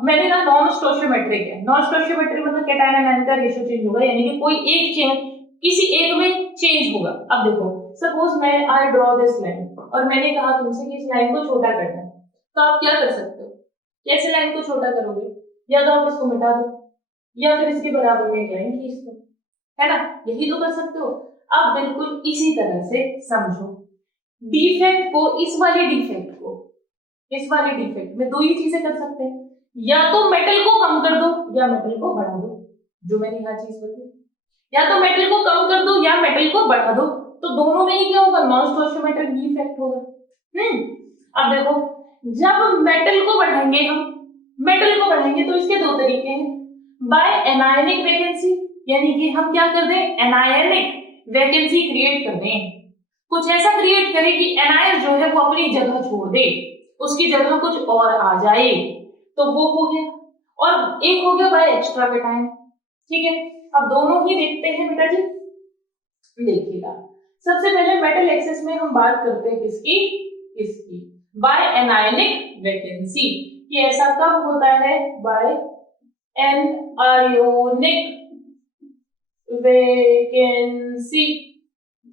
मैंने कहा नॉन स्टोशियोमेट्रिक है। नॉन स्टोशियोमेट्रिक मतलब कैटायन आयन का रेशियो चेंज होगा, यानी कि कोई एक चेंज किसी एक में चेंज होगा। अब देखो, सपोज मैं आई ड्रॉ दिस लाइन और मैंने कहा तुमसे कि इस लाइन को छोटा करना है, तो आप क्या कर सकते हो, कैसे लाइन को छोटा करोगे, या तो आप इसको मिटा दो या फिर इसके बराबर में एक लाइन खींच दो, है ना, यही तो कर सकते हो। अब बिल्कुल इसी तरह से समझो, डिफेक्ट को, इस वाले डिफेक्ट को इस वाले डिफेक्ट में दो ही चीजें कर सकते हैं, या तो मेटल को कम कर दो या मेटल को बढ़ा दो, जो मैंने यहाँ चीज बताई, या तो मेटल को कम कर दो या मेटल को बढ़ा दो। तो दोनों में ही क्या होगा, नॉन स्टोशियोमेट्रिक डिफेक्ट होगा। अब देखो, जब मेटल को बढ़ाएंगे हम, मेटल को बढ़ाएंगे तो इसके दो तरीके हैं, बाय एनायनिक वैकेंसी, यानी कि हम क्या कर दें, एनायनिक वैकेंसी क्रिएट कर दें, कुछ ऐसा क्रिएट करें कि एनायन जो है वो अपनी जगह छोड़ दे, उसकी जगह कुछ और आ जाए, तो वो हो गया। और एक हो गया बाय एक्स्ट्रा कैटायन, ठीक है। अब दोनों ही देखते हैं बेटा जी, देखिएगा। सबसे पहले मेटल एक्सेस में हम बात करते हैं किसकी, इसकी बाय एनायनिक वैकेंसी, कि ऐसा कब होता है, बाय एनायोनिक वैकेंसी,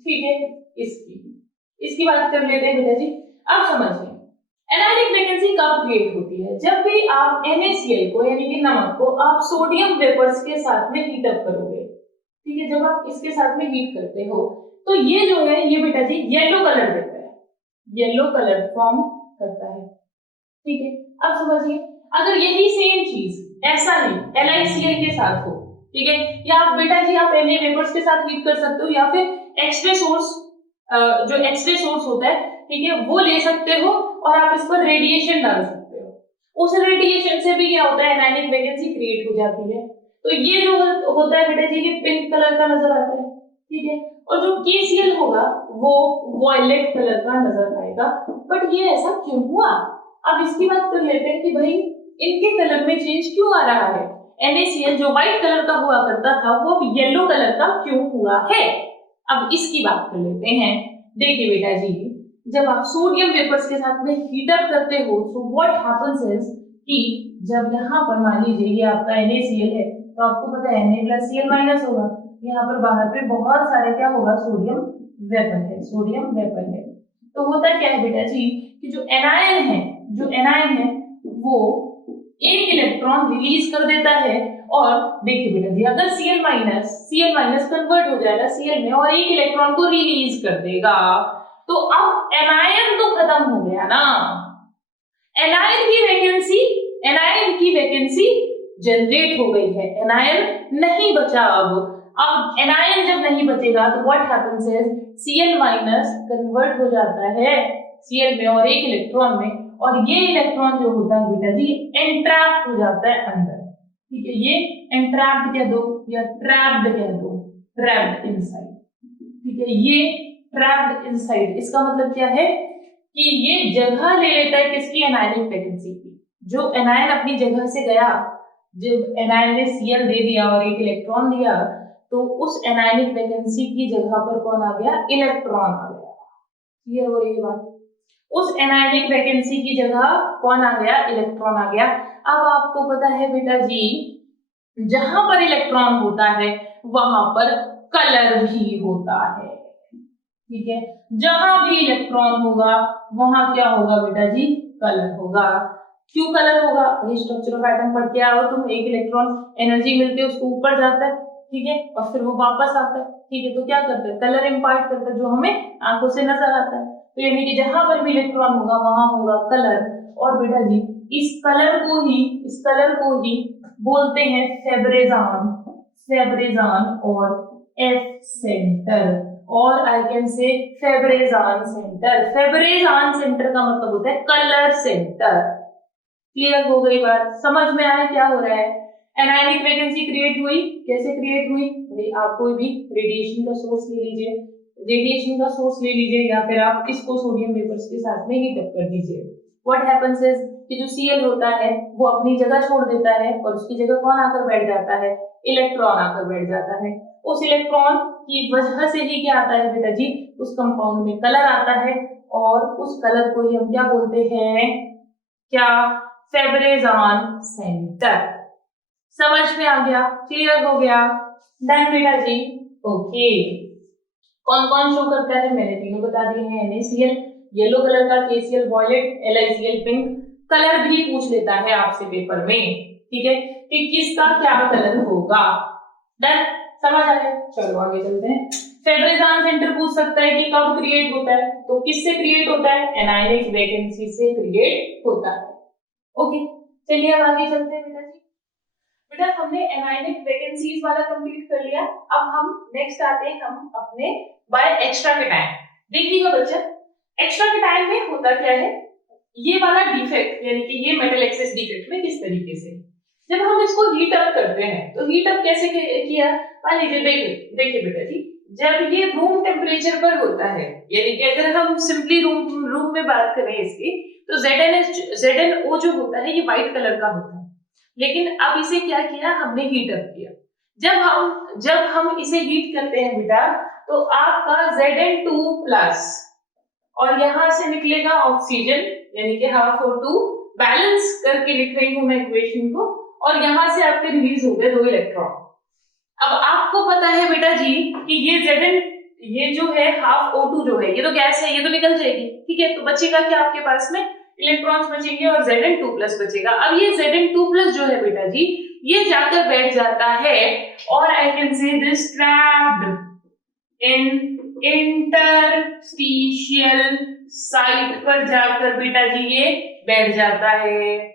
ठीक है। इसकी बात कर लेते हैं बेटा जी। अब समझिए एनायनिक वैकेंसी कब क्रिएट होती है, जब भी आप NaCl को, यानी कि नमक को, आप सोडियम वेपर्स के साथ में हीट अप करोगे, ठीक है। जब आप इसके साथ में हीट करते हो तो ये जो है, ये बेटा जी येलो कलर देता है, येलो कलर फॉर्म करता है, ठीक है। अब समझिए, अगर यही सेम चीज ऐसा ही LiCl के साथ हो, ठीक है, या आप बेटा जी आप Na वेपर्स के साथ हीट कर सकते हो, या फिर एक्सरे सोर्स, जो एक्सरे सोर्स होता है, ठीक है, वो ले सकते हो और आप इस पर रेडिएशन डाल सकते हो। उस रेडिएशन से भी क्या होता है, एनायनिक वैकेंसी क्रिएट हो जाती है। तो ये जो होता है बेटा जी, ये पिंक कलर का नजर आता है, ठीक है। और जो KCl होगा वो वॉयलेट कलर का नजर आएगा। बट ये ऐसा क्यों हुआ, अब इसकी बात कर लेते हैं कि भाई इनके कलर में चेंज क्यों आ रहा है। NaCl जो व्हाइट कलर का हुआ करता था वो अब येलो कलर का क्यों हुआ है, अब इसकी बात कर लेते हैं। देखिए बेटा जी, जब आप सोडियम वेपर्स के साथ में हीट अप करते हो, सो व्हाट हैपेंस इज कि जब यहाँ पर मान लीजिए ये आपका NaCl है, तो आपको पता है Na+Cl- होगा। यहाँ पर बाहर पे बहुत सारे क्या होगा, सोडियम वेपर है, सोडियम वेपर है। तो होता क्या है बेटा जी कि जो एनायन है वो एक इलेक्ट्रॉन रिलीज कर देता है। और देखिए बेटा जी अगर Cl- कन्वर्ट हो जाएगा Cl में और एक इलेक्ट्रॉन को रिलीज कर देगा, तो अब एनायन तो खत्म हो गया ना, एनायन की वैकेंसी जनरेट हो गई है, एनायन नहीं बचा। अब एनायन जब नहीं बचेगा तो what happens is Cl- convert हो जाता है Cl में और एक इलेक्ट्रॉन में, और ये इलेक्ट्रॉन जो होता है बेटा जी एंट्रैप हो जाता है अंदर। ठीक है, ये एंट्रैप्ड कह दो या ट्रैप्ड कह दो, ट्रैप्ड इनसाइड। ठीक है, ये ट्रैप्ड इनसाइड, इसका मतलब क्या है कि ये जगह ले लेता है किसकी, एनायनिक वैकेंसी की। जो एनायन अपनी जगह से गया, जब एनायन ने Cl दे दिया और एक इलेक्ट्रॉन दिया, तो उस एनायनिक वैकेंसी की जगह पर कौन आ गया, इलेक्ट्रॉन आ गया। क्लियर हो रही है बात? उस एनायनिक वैकेंसी की जगह कौन आ गया, इलेक्ट्रॉन आ गया। अब आपको पता है बेटा जी जहां पर इलेक्ट्रॉन होता है वहां पर कलर भी होता है। ठीक है, जहां भी इलेक्ट्रॉन होगा वहां क्या होगा बेटा जी, कलर होगा। क्यों कलर होगा, वही स्ट्रक्चर ऑफ एटम पढ़ के आओ तुम, एक इलेक्ट्रॉन एनर्जी मिलती है उसको ऊपर जाता है, ठीक है, और फिर वो वापस आता है। ठीक है, तो क्या करते हैं, कलर इम्पार्ट करता है जो हमें आंखों से नजर आता है। तो यानी कि जहां पर भी इलेक्ट्रॉन होगा वहां होगा कलर। और बेटा जी इस कलर को ही बोलते हैं फेब्रेजान और एफ सेंटर, और आई कैन से फेब्रेजान सेंटर का मतलब होता है कलर सेंटर। क्लियर हो गई बात, समझ में आया क्या हो रहा है। एनायनिक वैकेंसी क्रिएट हुई, कैसे क्रिएट हुई, भाई आप कोई भी रेडिएशन का सोर्स ले लीजिए या फिर आप इसको सोडियम वेपर्स के साथ में हीट अप कर दीजिए। व्हाट हैपेंस इज कि जो Cl होता है वो अपनी जगह छोड़ देता है और उसकी जगह कौन आकर बैठ जाता है, इलेक्ट्रॉन आकर बैठ जाता है। उस इलेक्ट्रॉन की वजह से ही क्या आता है बेटा जी, उस कंपाउंड में कलर आता है, और उस कलर को ही हम क्या बोलते हैं, क्या, फेब्रेजान सेंटर। समझ में आ गया, क्लियर हो गया, डन बेटा जी। ओके, कौन कौन शो करता है, मैंने तीनों बता दिए हैं, NaCl येलो कलर का, KCl violet, LiCl pink. Colour भी पूछ लेता है आपसे पेपर में, ठीक है, कि किसका क्या कलर होगा। डन, समझ आ गया, चलो आगे चलते हैं। फेब्रेजान सेंटर पूछ सकता है कि कब क्रिएट होता है, तो किससे क्रिएट होता है, एनायनिक वैकेंसी से क्रिएट होता है। ओके, चलिए अब आगे चलते हैं बेटा जी। बेटा हमने एनायनिक वैकेंसीज वाला कंप्लीट कर लिया, अब हम नेक्स्ट आते हैं हम अपने बाय एक्स्ट्रा कैटायन। देखिएगा बच्चा, एक्स्ट्रा कैटायन में होता क्या है, ये वाला डिफेक्ट यानी कि ये मेटल एक्सेस डिफेक्ट में किस तरीके से, जब हम इसको हीट अप करते हैं तो हीट अप कैसे किया, मान लीजिए देखिए बेटा जी, जब ये रूम टेम्परेचर पर होता है, यानी कि अगर हम सिंपली रूम में बात करें इसकी, तो ZnO जो होता है ये व्हाइट कलर का होता है, लेकिन अब इसे क्या किया हमने, हीट अप किया। जब हम इसे हीट करते हैं बेटा, तो आपका Zn2+ और यहां से निकलेगा ऑक्सीजन, यानी कि O2, बैलेंस करके लिख रही हूं मैं इक्वेशन को, और यहां से आपके रिलीज हो गए 2 इलेक्ट्रॉन। अब आपको पता है बेटा जी कि ये जो है O2 जो है ये तो गैस है, ये तो निकल जाएगी, ठीक है, तो बचेगा क्या आपके पास में, इलेक्ट्रॉन्स बचेंगे और Zn2+ बचेगा। अब ये Zn2+ जो है बेटा जी ये जाकर बैठ जाता है, और I can say this trapped in interstitial site पर जाकर बेटा जी ये बैठ जाता है।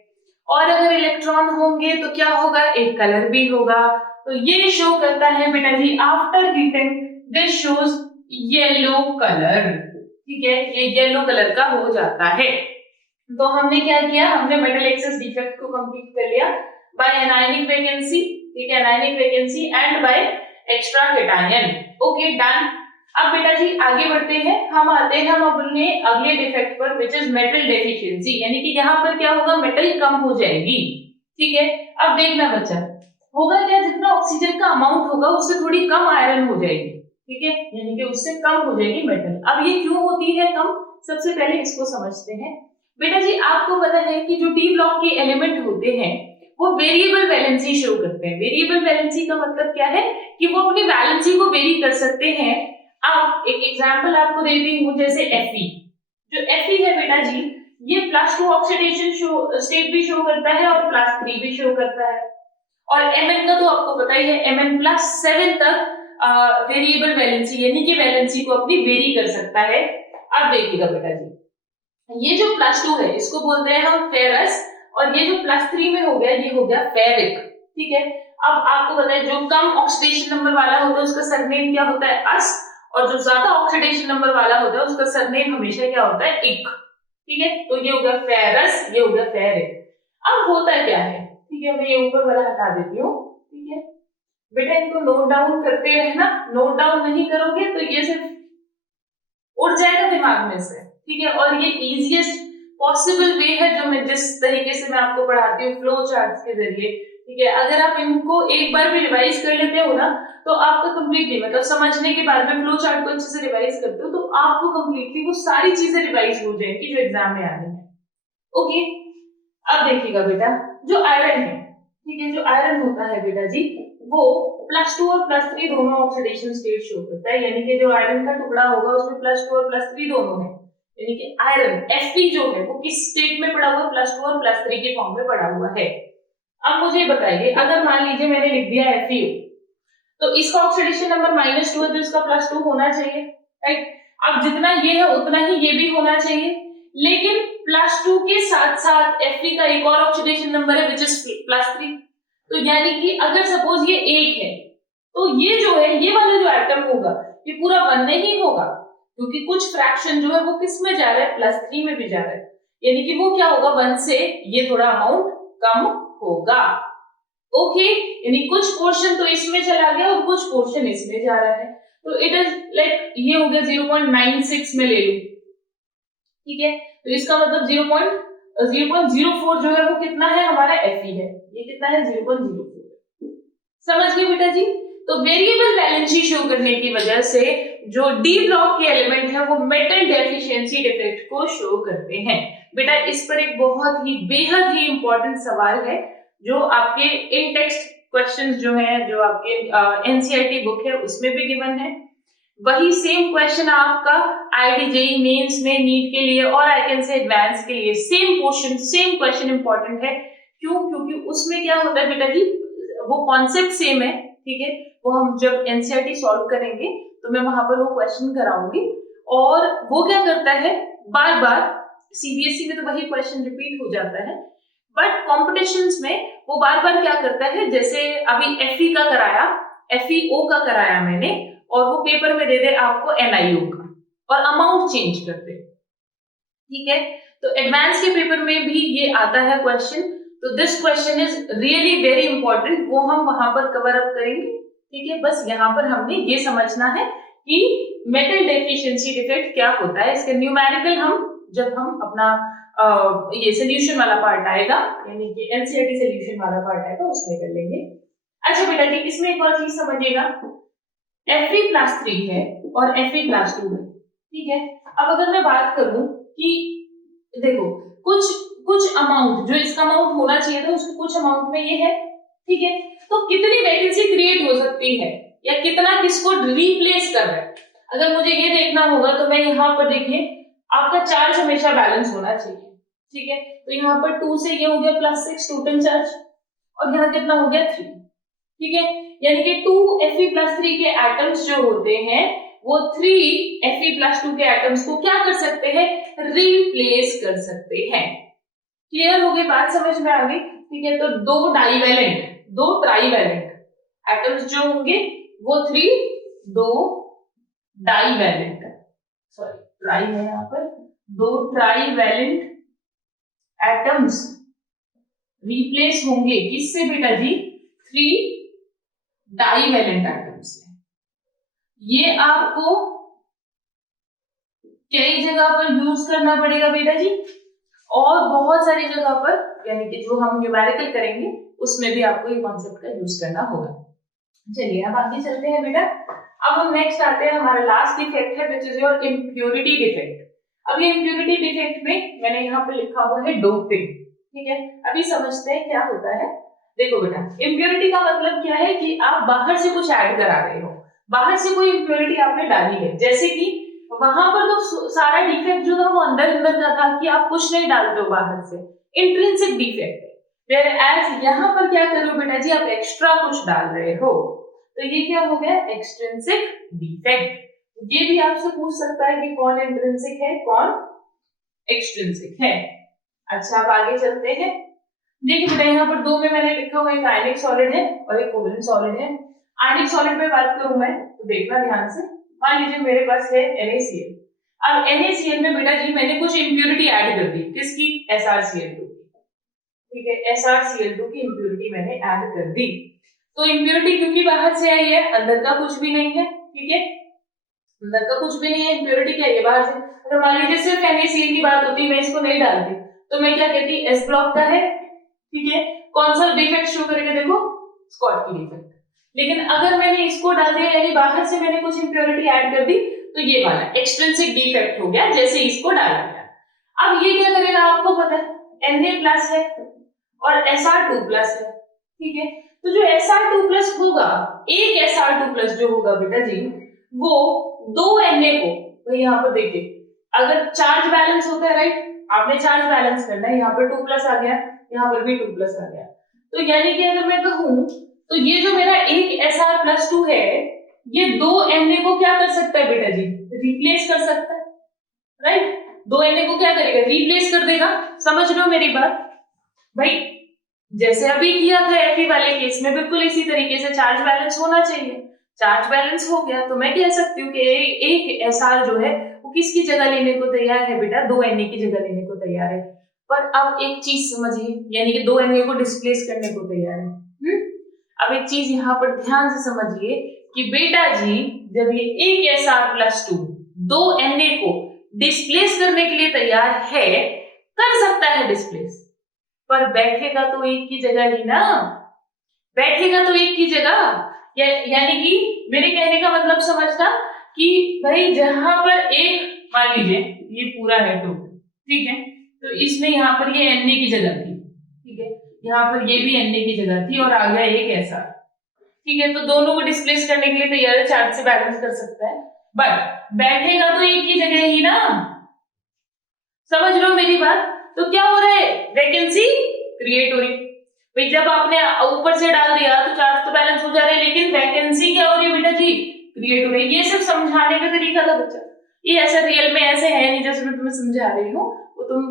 और अगर इलेक्ट्रॉन होंगे तो क्या होगा, एक कलर भी होगा। तो ये शो करता है बेटा जी after heating this shows yellow colour, ठीक है, ये येलो कलर का हो जाता है। तो हमने क्या किया, हमने मेटल एक्सेस डिफेक्ट को कंप्लीट कर लिया बाय एनायनिक वैकेंसी, ठीक है, anionic vacancy and by extra cation. Okay done. अब बेटा जी आगे बढ़ते हैं, हम आते हैं हम अपने अगले डिफेक्ट पर, विच इज मेटल डेफिशिएंसी, यानी कि यहाँ पर क्या होगा, मेटल कम हो जाएगी, ठीक है। अब देखना बच्चा, होगा क्या, जितना ऑक्सीजन का अमाउंट होगा उससे थोड़ी कम आयरन हो जाएगी, ठीक है, यानी कि उससे कम हो जाएगी मेटल। अब ये क्यों होती है कम, सबसे पहले इसको समझते हैं। बेटा जी आपको पता है कि जो डी ब्लॉक के एलिमेंट होते हैं वो वेरिएबल वैलेंसी शो करते हैं। वेरिएबल वैलेंसी का मतलब क्या है कि वो अपनी वैलेंसी को वेरी कर सकते हैं। अब एक एग्जांपल आपको देती हूँ, जैसे Fe। जो Fe है बेटा जी, ये +2 ऑक्सीडेशन स्टेट भी शो करता है और +3 भी शो करता है। और Mn का तो आपको पता ही है, Mn+7 तक वेरिएबल वैलेंसी यानी कि वैलेंसी को अपनी वेरी कर सकता है। अब देखिएगा बेटा जी, ये जो +2 है इसको बोलते हैं हम फेरस, और ये जो +3 में हो गया ये हो गया फेरिक। ठीक है, अब आपको पता है जो कम ऑक्सीडेशन नंबर वाला होता है उसका सरनेम क्या होता है, अस, और जो ज्यादा ऑक्सीडेशन नंबर वाला होता है उसका सरनेम हमेशा क्या होता है, इक। ठीक है, तो ये हो गया फेरस, ये हो गया फेरिक। अब होता क्या है, ठीक है, मैं ये ऊपर वाला हटा देती हूँ। ठीक है बेटा, इनको नोट डाउन करते रहना, नोट डाउन नहीं करोगे तो ये सिर्फ उड़ जाएगा दिमाग में से। ठीक है, और ये इजीएस्ट पॉसिबल वे है जो मैं जिस तरीके से मैं आपको पढ़ाती हूँ फ्लो चार्ट्स के जरिए। ठीक है, अगर आप इनको एक बार भी रिवाइज कर लेते हो ना तो आपका कंप्लीटली, मतलब समझने के बाद में फ्लो चार्ट को अच्छे से रिवाइज करते हो तो आपको कंप्लीटली वो सारी चीजें रिवाइज हो जाएंगी जो एग्जाम में आनी है। ओके, अब देखिएगा बेटा, जो आयरन है, ठीक है, जो आयरन होता है बेटा जी, वो +2 और +3 दोनों ऑक्सीडेशन स्टेट शो करता है, यानी कि जो आयरन का टुकड़ा होगा उसमें +2 और +3 दोनों है, यानी कि आयरन Fe जो है वो किस स्टेट में पड़ा हुआ है, +2 और +3 के फॉर्म में पड़ा हुआ है। अब मुझे बताइए, अगर मान लीजिए मैंने लिख दिया FeO, तो इसका ऑक्सीडेशन नंबर -2 है तो इसका +2 होना चाहिए, राइट। अब जितना ये है उतना ही ये भी होना चाहिए, लेकिन +2 के साथ साथ Fe का एक और ऑक्सीडेशन नंबर है विच इज +3। तो यानी कि अगर सपोज ये 1 है तो ये जो है, ये वाला जो एटम होगा ये पूरा 1 नहीं होगा, क्योंकि कुछ फ्रैक्शन जो है वो किस में जा रहा है, +3 में भी जा रहा है, यानी कि वो क्या होगा, 1 से ये थोड़ा अमाउंट कम होगा। ओके, यानी कुछ पोर्शन तो इसमें चला गया और कुछ पोर्शन इसमें जा रहा है, तो इट इज लाइक ये हो गया 0.96 में ले लूं। ठीक है, तो इसका मतलब 0.04 जो है वो कितना है, हमारा Fe है, ये कितना है, 0.04। समझ गए बेटा जी। तो वेरिएबल वैलेंसी शो करने की वजह से जो डी ब्लॉक के एलिमेंट है वो मेटल डेफिशिएंसी डिफेक्ट को शो करते हैं। बेटा इस पर एक बहुत ही बेहद ही इंपॉर्टेंट सवाल है जो आपके इन टेक्स्ट क्वेश्चंस जो है, जो आपके एनसीईआरटी बुक है उसमें भी गिवन है। वही सेम क्वेश्चन आपका आईआईटी जेईई मेंस में, नीट के लिए और आई कैन से एडवांस के लिए same question, same question important है। क्यों? क्योंकि उसमें क्या होता है बेटा जी, वो कॉन्सेप्ट सेम है। ठीक है, वो हम जब एनसीईआरटी सॉल्व करेंगे तो मैं वहां पर वो क्वेश्चन कराऊंगी, और वो क्या करता है, बार बार सीबीएसई में तो वही क्वेश्चन रिपीट हो जाता है, बट कॉम्पिटिशन्स में वो बार बार क्या करता है, जैसे अभी Fe का कराया, FeO का कराया मैंने, और वो पेपर में दे दे आपको NiO का और अमाउंट चेंज कर दे। ठीक है, तो एडवांस के पेपर में भी ये आता है क्वेश्चन, तो this question is really very important, वो हम वहां पर कवर अप करेंगे। ठीक है, बस यहाँ पर हमने ये समझना है कि मेटल डेफिशिएंसी डिफेक्ट क्या होता है। इसके न्यूमेरिकल हम जब हम अपना ये सोल्यूशन वाला पार्ट आएगा, यानी कि एनसीईआरटी सोल्यूशन वाला पार्ट आएगा, उसमें कर लेंगे। अच्छा बेटा जी, इसमें एक और चीज समझिएगा, Fe+3 है और Fe+2 है। ठीक है, अब अगर मैं बात करूं कि देखो कुछ अमाउंट, जो इसका अमाउंट होना चाहिए था उसको कुछ अमाउंट में ये है। ठीक है, तो कितनी वैकेंसी क्रिएट हो सकती है या कितना किसको रिप्लेस कर रहा है, अगर मुझे ये देखना होगा तो मैं यहाँ पर देखिए, आपका चार्ज हमेशा बैलेंस होना चाहिए। ठीक है, तो यहाँ पर 2 से ये हो गया +6 टोटल चार्ज, और यहाँ कितना हो गया 3। ठीक है, यानी कि 2 Fe+3 के एटम्स जो होते हैं वो 3 Fe+2 के एटम्स को क्या कर सकते हैं, रिप्लेस कर सकते हैं। क्लियर हो गई बात, समझ में आ गई। ठीक है, तो 2 डाइवैलेंट, 2 ट्राइवैलेंट एटम्स जो होंगे वो 3, 2 डाइवैलेंट, सॉरी ट्राई है यहाँ पर, 2 ट्राइवैलेंट एटम्स रिप्लेस होंगे किससे बेटा जी, 3 डाइवैलेंट एटम्स से। ये आपको कई जगह पर यूज करना पड़ेगा बेटा जी, और बहुत सारी जगह पर, यानी कि जो हम न्यूमेरिकल करेंगे उसमें भी आपको ये कॉन्सेप्ट का यूज करना होगा। चलिए अब आगे चलते हैं बेटा। अब हम नेक्स्ट आते हैं, हमारा लास्ट डिफेक्ट है which is your impurity defect. अब ये इम्प्योरिटी डिफेक्ट में मैंने यहाँ पे लिखा हुआ है डोपिंग। ठीक है, अभी समझते हैं क्या होता है। देखो बेटा, इम्प्योरिटी का मतलब क्या है कि आप बाहर से कुछ ऐड करा रहे हो, बाहर से कोई इम्प्योरिटी आपने डाली है, जैसे कि वहां पर तो सारा डिफेक्ट जो था वो अंदर अंदर का था कि आप कुछ नहीं डालते हो बाहर से, इंट्रिंसिक डिफेक्ट है। वेयर एज यहाँ पर क्या कर रहे हो बेटा जी, आप एक्स्ट्रा कुछ डाल रहे हो, तो ये क्या हो गया, एक्सट्रिंसिक डिफेक्ट। ये भी आपसे पूछ सकता है कि कौन इंट्रिंसिक है कौन एक्सट्रिंसिक है। अच्छा, अब आगे चलते हैं। देखिए बेटा, यहाँ पर दो में मैंने लिखा हुआ एक आयनिक सॉलिड है और एक कोवलेंट सॉलिड है। आयनिक सॉलिड में बात करूं मैं तो देखना ध्यान से, मान लीजिए मेरे पास है NaCl। अब NaCl में बेटा जी मैंने कुछ इंप्योरिटी ऐड कर दी, किसकी, SrCl2 की, ठीक है, SrCl2 की इंप्योरिटी मैंने ऐड कर दी। तो इंप्योरिटी क्योंकि बाहर से आई है, अंदर का कुछ भी नहीं है, ठीक है, अंदर का कुछ भी नहीं है, इंप्योरिटी क्या है बाहर से। अगर मान लीजिए सिर्फ NaCl की बात होती, मैं इसको नहीं डालती, तो मैं क्या कहती, S ब्लॉक का है, ठीक है, कौन सा डिफेक्ट शो करेगा, देखो स्कॉट की डिफेक्ट। लेकिन अगर मैंने इसको डाल दिया, यानी बाहर से मैंने कुछ इंप्योरिटी ऐड कर दी, तो ये वाला एक्सट्रिंसिक डिफेक्ट हो गया, जैसे इसको डाला गया। अब ये क्या करेगा, आपको पता है Na+ है और Sr2+ है, ठीक है, तो जो Sr2+ होगा, एक Sr2+ जो होगा बेटा जी, वो दो Na को, भाई यहाँ पर देखिए, अगर चार्ज बैलेंस होता है, राइट, आपने चार्ज बैलेंस करना है, यहाँ पर 2+ आ गया, यहाँ पर भी 2+ आ गया, तो यानी कि अगर मैं कहूं तो ये जो मेरा एक Sr+2 है, ये दो Na को क्या कर सकता है बेटा जी, रिप्लेस कर सकता है, राइट, दो Na को क्या करेगा, रिप्लेस कर देगा। समझ लो मेरी बात भाई, जैसे अभी किया था Fe वाले केस में, बिल्कुल इसी तरीके से चार्ज बैलेंस होना चाहिए। चार्ज बैलेंस हो गया तो मैं कह सकती हूँ कि एक Sr जो है वो किसकी जगह लेने को तैयार है बेटा, दो Na की जगह लेने को तैयार है। पर अब एक चीज समझिए, यानी कि दो Na को डिस्प्लेस करने को तैयार है। अब एक चीज यहाँ पर ध्यान से समझिए कि बेटा जी, जब ये एक Sr+2 दो Na को डिस्प्लेस करने के लिए तैयार है, कर सकता है डिस्प्लेस, पर बैठेगा तो एक की जगह ही ना, बैठेगा तो एक की जगह। यानी कि मेरे कहने का मतलब समझना कि भाई जहां पर एक, मान लीजिए ये पूरा है तो, ठीक है, तो इसमें यहाँ पर ये Na की जगह थी, ठीक है, यहाँ पर ये भी Na की जगह थी और आ गया एक ऐसा, ठीक है, तो दोनों को डिस्प्लेस करने के लिए तैयार है, चार्ज से बैलेंस कर सकता है, बट बैठेगा तो एक की जगह ही ना। समझ लो मेरी बात, तो क्या हो रहा है, वैकेंसी क्रिएट हो रही। भाई जब आपने ऊपर से डाल दिया तो चार्ज तो बैलेंस हो जा रहे हैं, लेकिन वैकेंसी क्या हो रही है बेटा जी, क्रिएट हो रही है। ये सिर्फ समझाने का तरीका था बच्चा, ये ऐसे रियल में ऐसे है नहीं, जैसे मैं तुम्हें समझा रही हूँ वो तुम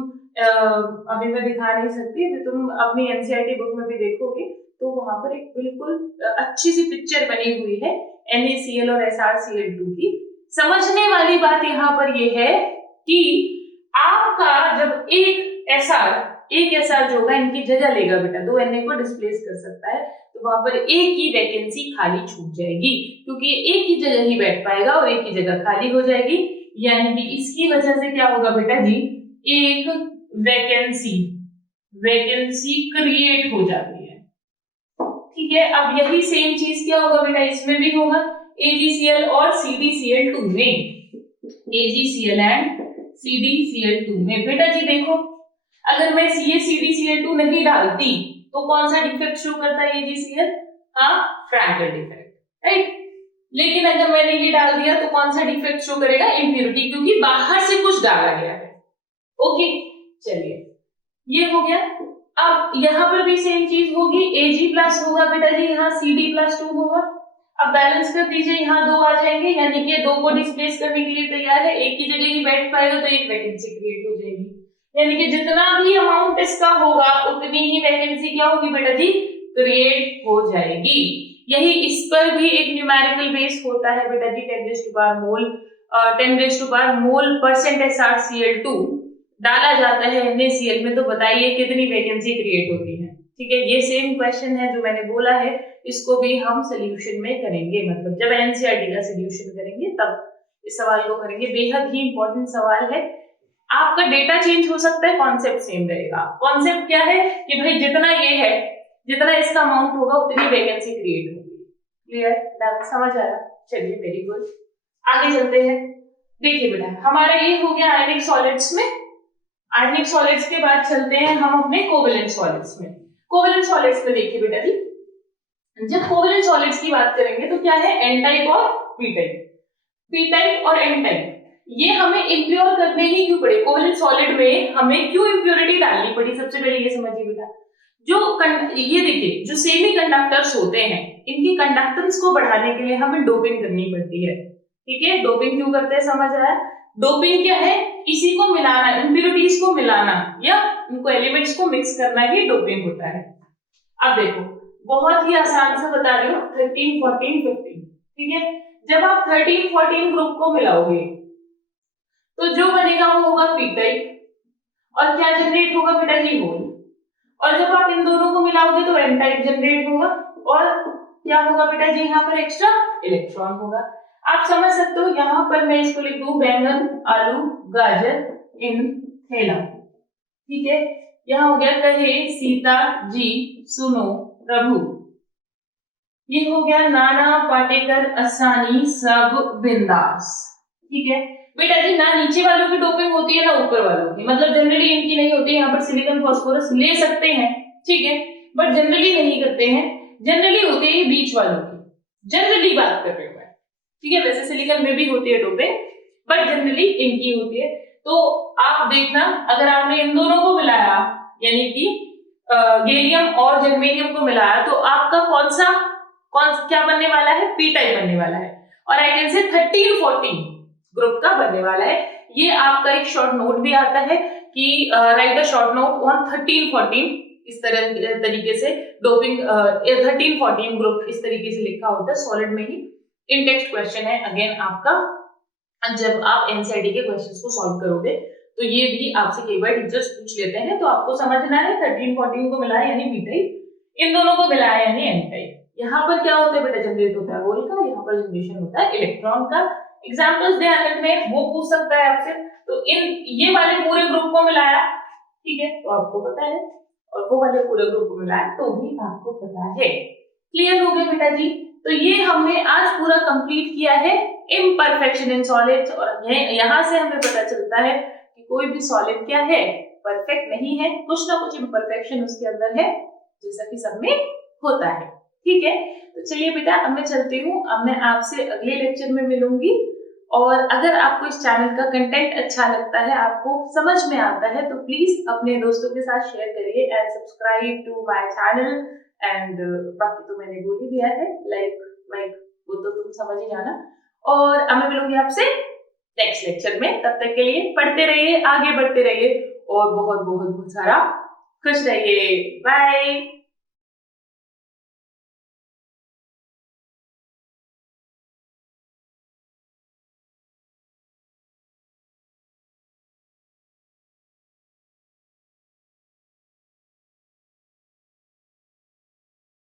अभी मैं दिखा नहीं सकती, तुम अपनी एनसीईआरटी बुक में भी देखोगे तो वहां पर एक बिल्कुल अच्छी सी पिक्चर बनी हुई है NaCl और SrCl2 की। समझने वाली बात यहाँ पर ये है कि आपका जब एक SR जो होगा इनकी जगह लेगा बेटा, दो Na को डिस्प्लेस कर सकता है, तो वहां पर एक ही वैकेंसी खाली छूट जाएगी, क्योंकि एक ही जगह ही बैठ पाएगा और एक ही जगह खाली हो जाएगी। यानी कि इसकी वजह से क्या होगा बेटा जी, एक वैकेंसी क्रिएट हो जाती है, ठीक है। अब यही सेम चीज क्या होगा बेटा, इसमें भी होगा AgCl और CdCl2 में, AgCl एंड CdCl2 में। बेटा जी देखो, अगर मैं CdCl2 नहीं डालती तो कौन सा डिफेक्ट शो करता है AgCl, हाँ, फ्रैंकल डिफेक्ट, राइट। लेकिन अगर मैंने ये डाल दिया तो कौन सा डिफेक्ट शो करेगा, इम्प्योरिटी, क्योंकि बाहर से कुछ डाला गया है। ओके, चलिए ये हो गया। अब यहाँ पर भी सेम चीज होगी, Ag+ होगा बेटा जी, यहाँ Cd+2 होगा। अब बैलेंस कर दीजिए, यहाँ दो आ जाएंगे, यानी कि दो को डिस्प्लेस करने के लिए तैयार है, एक की जगह ही बैठ पाएगा तो एक वैकेंसी क्रिएट हो जाएगी। यानी कि जितना भी अमाउंट इसका होगा उतनी ही वैकेंसी क्या होगी बेटा जी, क्रिएट हो जाएगी। यही इस पर भी एक न्यूमेरिकल बेस होता है बेटा जी, 10 मोल परसेंट SrCl2 डाला जाता है NaCl में, तो बताइए कितनी वैकेंसी क्रिएट होती है, ठीक है। ये सेम क्वेश्चन है जो मैंने बोला है, इसको भी हम सोल्यूशन में करेंगे, मतलब जब एनसीईआरटी का सोल्यूशन करेंगे तब इस सवाल को करेंगे। बेहद ही इंपॉर्टेंट सवाल है, आपका डेटा चेंज हो सकता है, कॉन्सेप्ट सेम रहेगा। कॉन्सेप्ट क्या है कि भाई जितना ये है, जितना इसका अमाउंट होगा उतनी वैकेंसी क्रिएट होगी। क्लियर, समझ आया? चलिए वेरी गुड, आगे चलते हैं। देखिए बेटा, हमारा ये हो गया आयनिक सॉलिड्स में। आयनिक सॉलिड्स के बाद चलते हैं हम अपने कोवेलेंट सॉलिड्स में। कोवेलेंट सॉलिड्स में देखिए बेटा जी, जब कोवेलेंट सॉलिड्स की बात करेंगे तो क्या है, एन टाइप और पी टाइप। पी टाइप और एन टाइप ये हमें इम्प्योर करने ही क्यों पड़े, कोवेलेंट सॉलिड में हमें क्यों इम्प्योरिटी डालनी पड़ी, सबसे पहले ये समझिए बेटा। ये देखिए जो सेमी कंडक्टर्स होते हैं इनकी कंडक्टेंस को बढ़ाने के लिए हमें डोपिंग करनी पड़ती है, ठीक है। डोपिंग क्यों करते हैं समझ आया। डोपिंग क्या है, इसी को मिलाना, इम्प्योरिटीज को मिलाना या उनको एलिमेंट्स को मिक्स करना ही डोपिंग होता है। अब देखो बहुत ही आसान से बता रही हूँ, 13, 14, 15, ठीक है। जब आप 13, 14 ग्रुप को मिलाओगे तो जो बनेगा वो होगा पी टाइप और क्या जनरेट होगा बेटा जी, होल। और जब आप इन दोनों को मिलाओगे तो एन टाइप जनरेट होगा और क्या होगा बेटा जी, यहाँ पर एक्स्ट्रा इलेक्ट्रॉन होगा। आप समझ सकते हो, यहाँ पर मैं इसको लिख दूं बैंगन, आलू, गाजर इन थैला, ठीक है। यहाँ हो गया कहे सीता जी सुनो प्रभु, ये हो गया नाना पाटेकर असानी सब बिंदास, ठीक है। बेटा जी ना नीचे वालों की डोपिंग होती है ना ऊपर वालों की, मतलब जनरली इनकी नहीं होती है। यहाँ पर सिलिकॉन फास्फोरस ले सकते हैं, ठीक है, बट जनरली नहीं करते हैं। जनरली होती है बीच वालों की, जनरली बात कर रहे हो, ठीक है। वैसे सिलिकॉन में भी होती है डोपिंग बट जनरली इनकी होती है। तो आप देखना अगर आपने इन दोनों को मिलाया यानी कि गैलियम और जर्मेनियम को मिलाया तो आपका कौन क्या बनने वाला है, पी टाइप बनने वाला है। और आई कैन से 13, 14 ग्रुप का बनने वाला है। ये आपका एक शॉर्ट नोट भी आता है कि right a short note on 13, 14, इस तरीके से डोपिंग 13, 14 ग्रुप इस तरीके से लिखा होता है सॉलिड में ही। इन टेक्स्ट क्वेश्चन है अगेन आपका, जब आप एनसीईआरटी के क्वेश्चंस को सॉल्व करोगे तो ये भी आपसे कई बार टीचर्स पूछ लेते हैं। तो आपको समझना है 13, 14 को मिलाया यानी पी टाइप, इन दोनों को मिलाया यानी एन टाइप। यहाँ पर क्या होता है बेटा, जनरेट होता है होल का, यहाँ पर जनरेशन होता है इलेक्ट्रॉन का। एग्जाम्पल्स ध्यान रखने, वो पूछ सकता है आपसे। तो ये वाले पूरे ग्रुप को मिलाया, ठीक है, तो आपको पता है, और वो वाले पूरे ग्रुप को मिलाया तो भी आपको पता है। क्लियर हो गया बेटा जी। तो ये हमने आज पूरा कंप्लीट किया है इम्परफेक्शन इन सॉलिड्स। और यहाँ से हमें पता चलता है कि कोई भी सॉलिड क्या है, परफेक्ट नहीं है, कुछ ना कुछ इम्परफेक्शन उसके अंदर है, जैसा कि सब में होता है, ठीक है। तो चलिए बेटा अब मैं चलती हूँ, अब मैं आपसे अगले लेक्चर में मिलूंगी। और अगर आपको इस चैनल का कंटेंट अच्छा लगता है, आपको समझ में आता है, तो प्लीज अपने दोस्तों के साथ शेयर करिए and subscribe to my channel. And बाकी तो मैंने बोल ही दिया है, लाइक वो तो तुम समझ ही जाना। और अब मैं मिलूंगी आपसे नेक्स्ट लेक्चर में। तब तक के लिए पढ़ते रहिए, आगे बढ़ते रहिए और बहुत बहुत बहुत सारा खुश रहिए। बाय।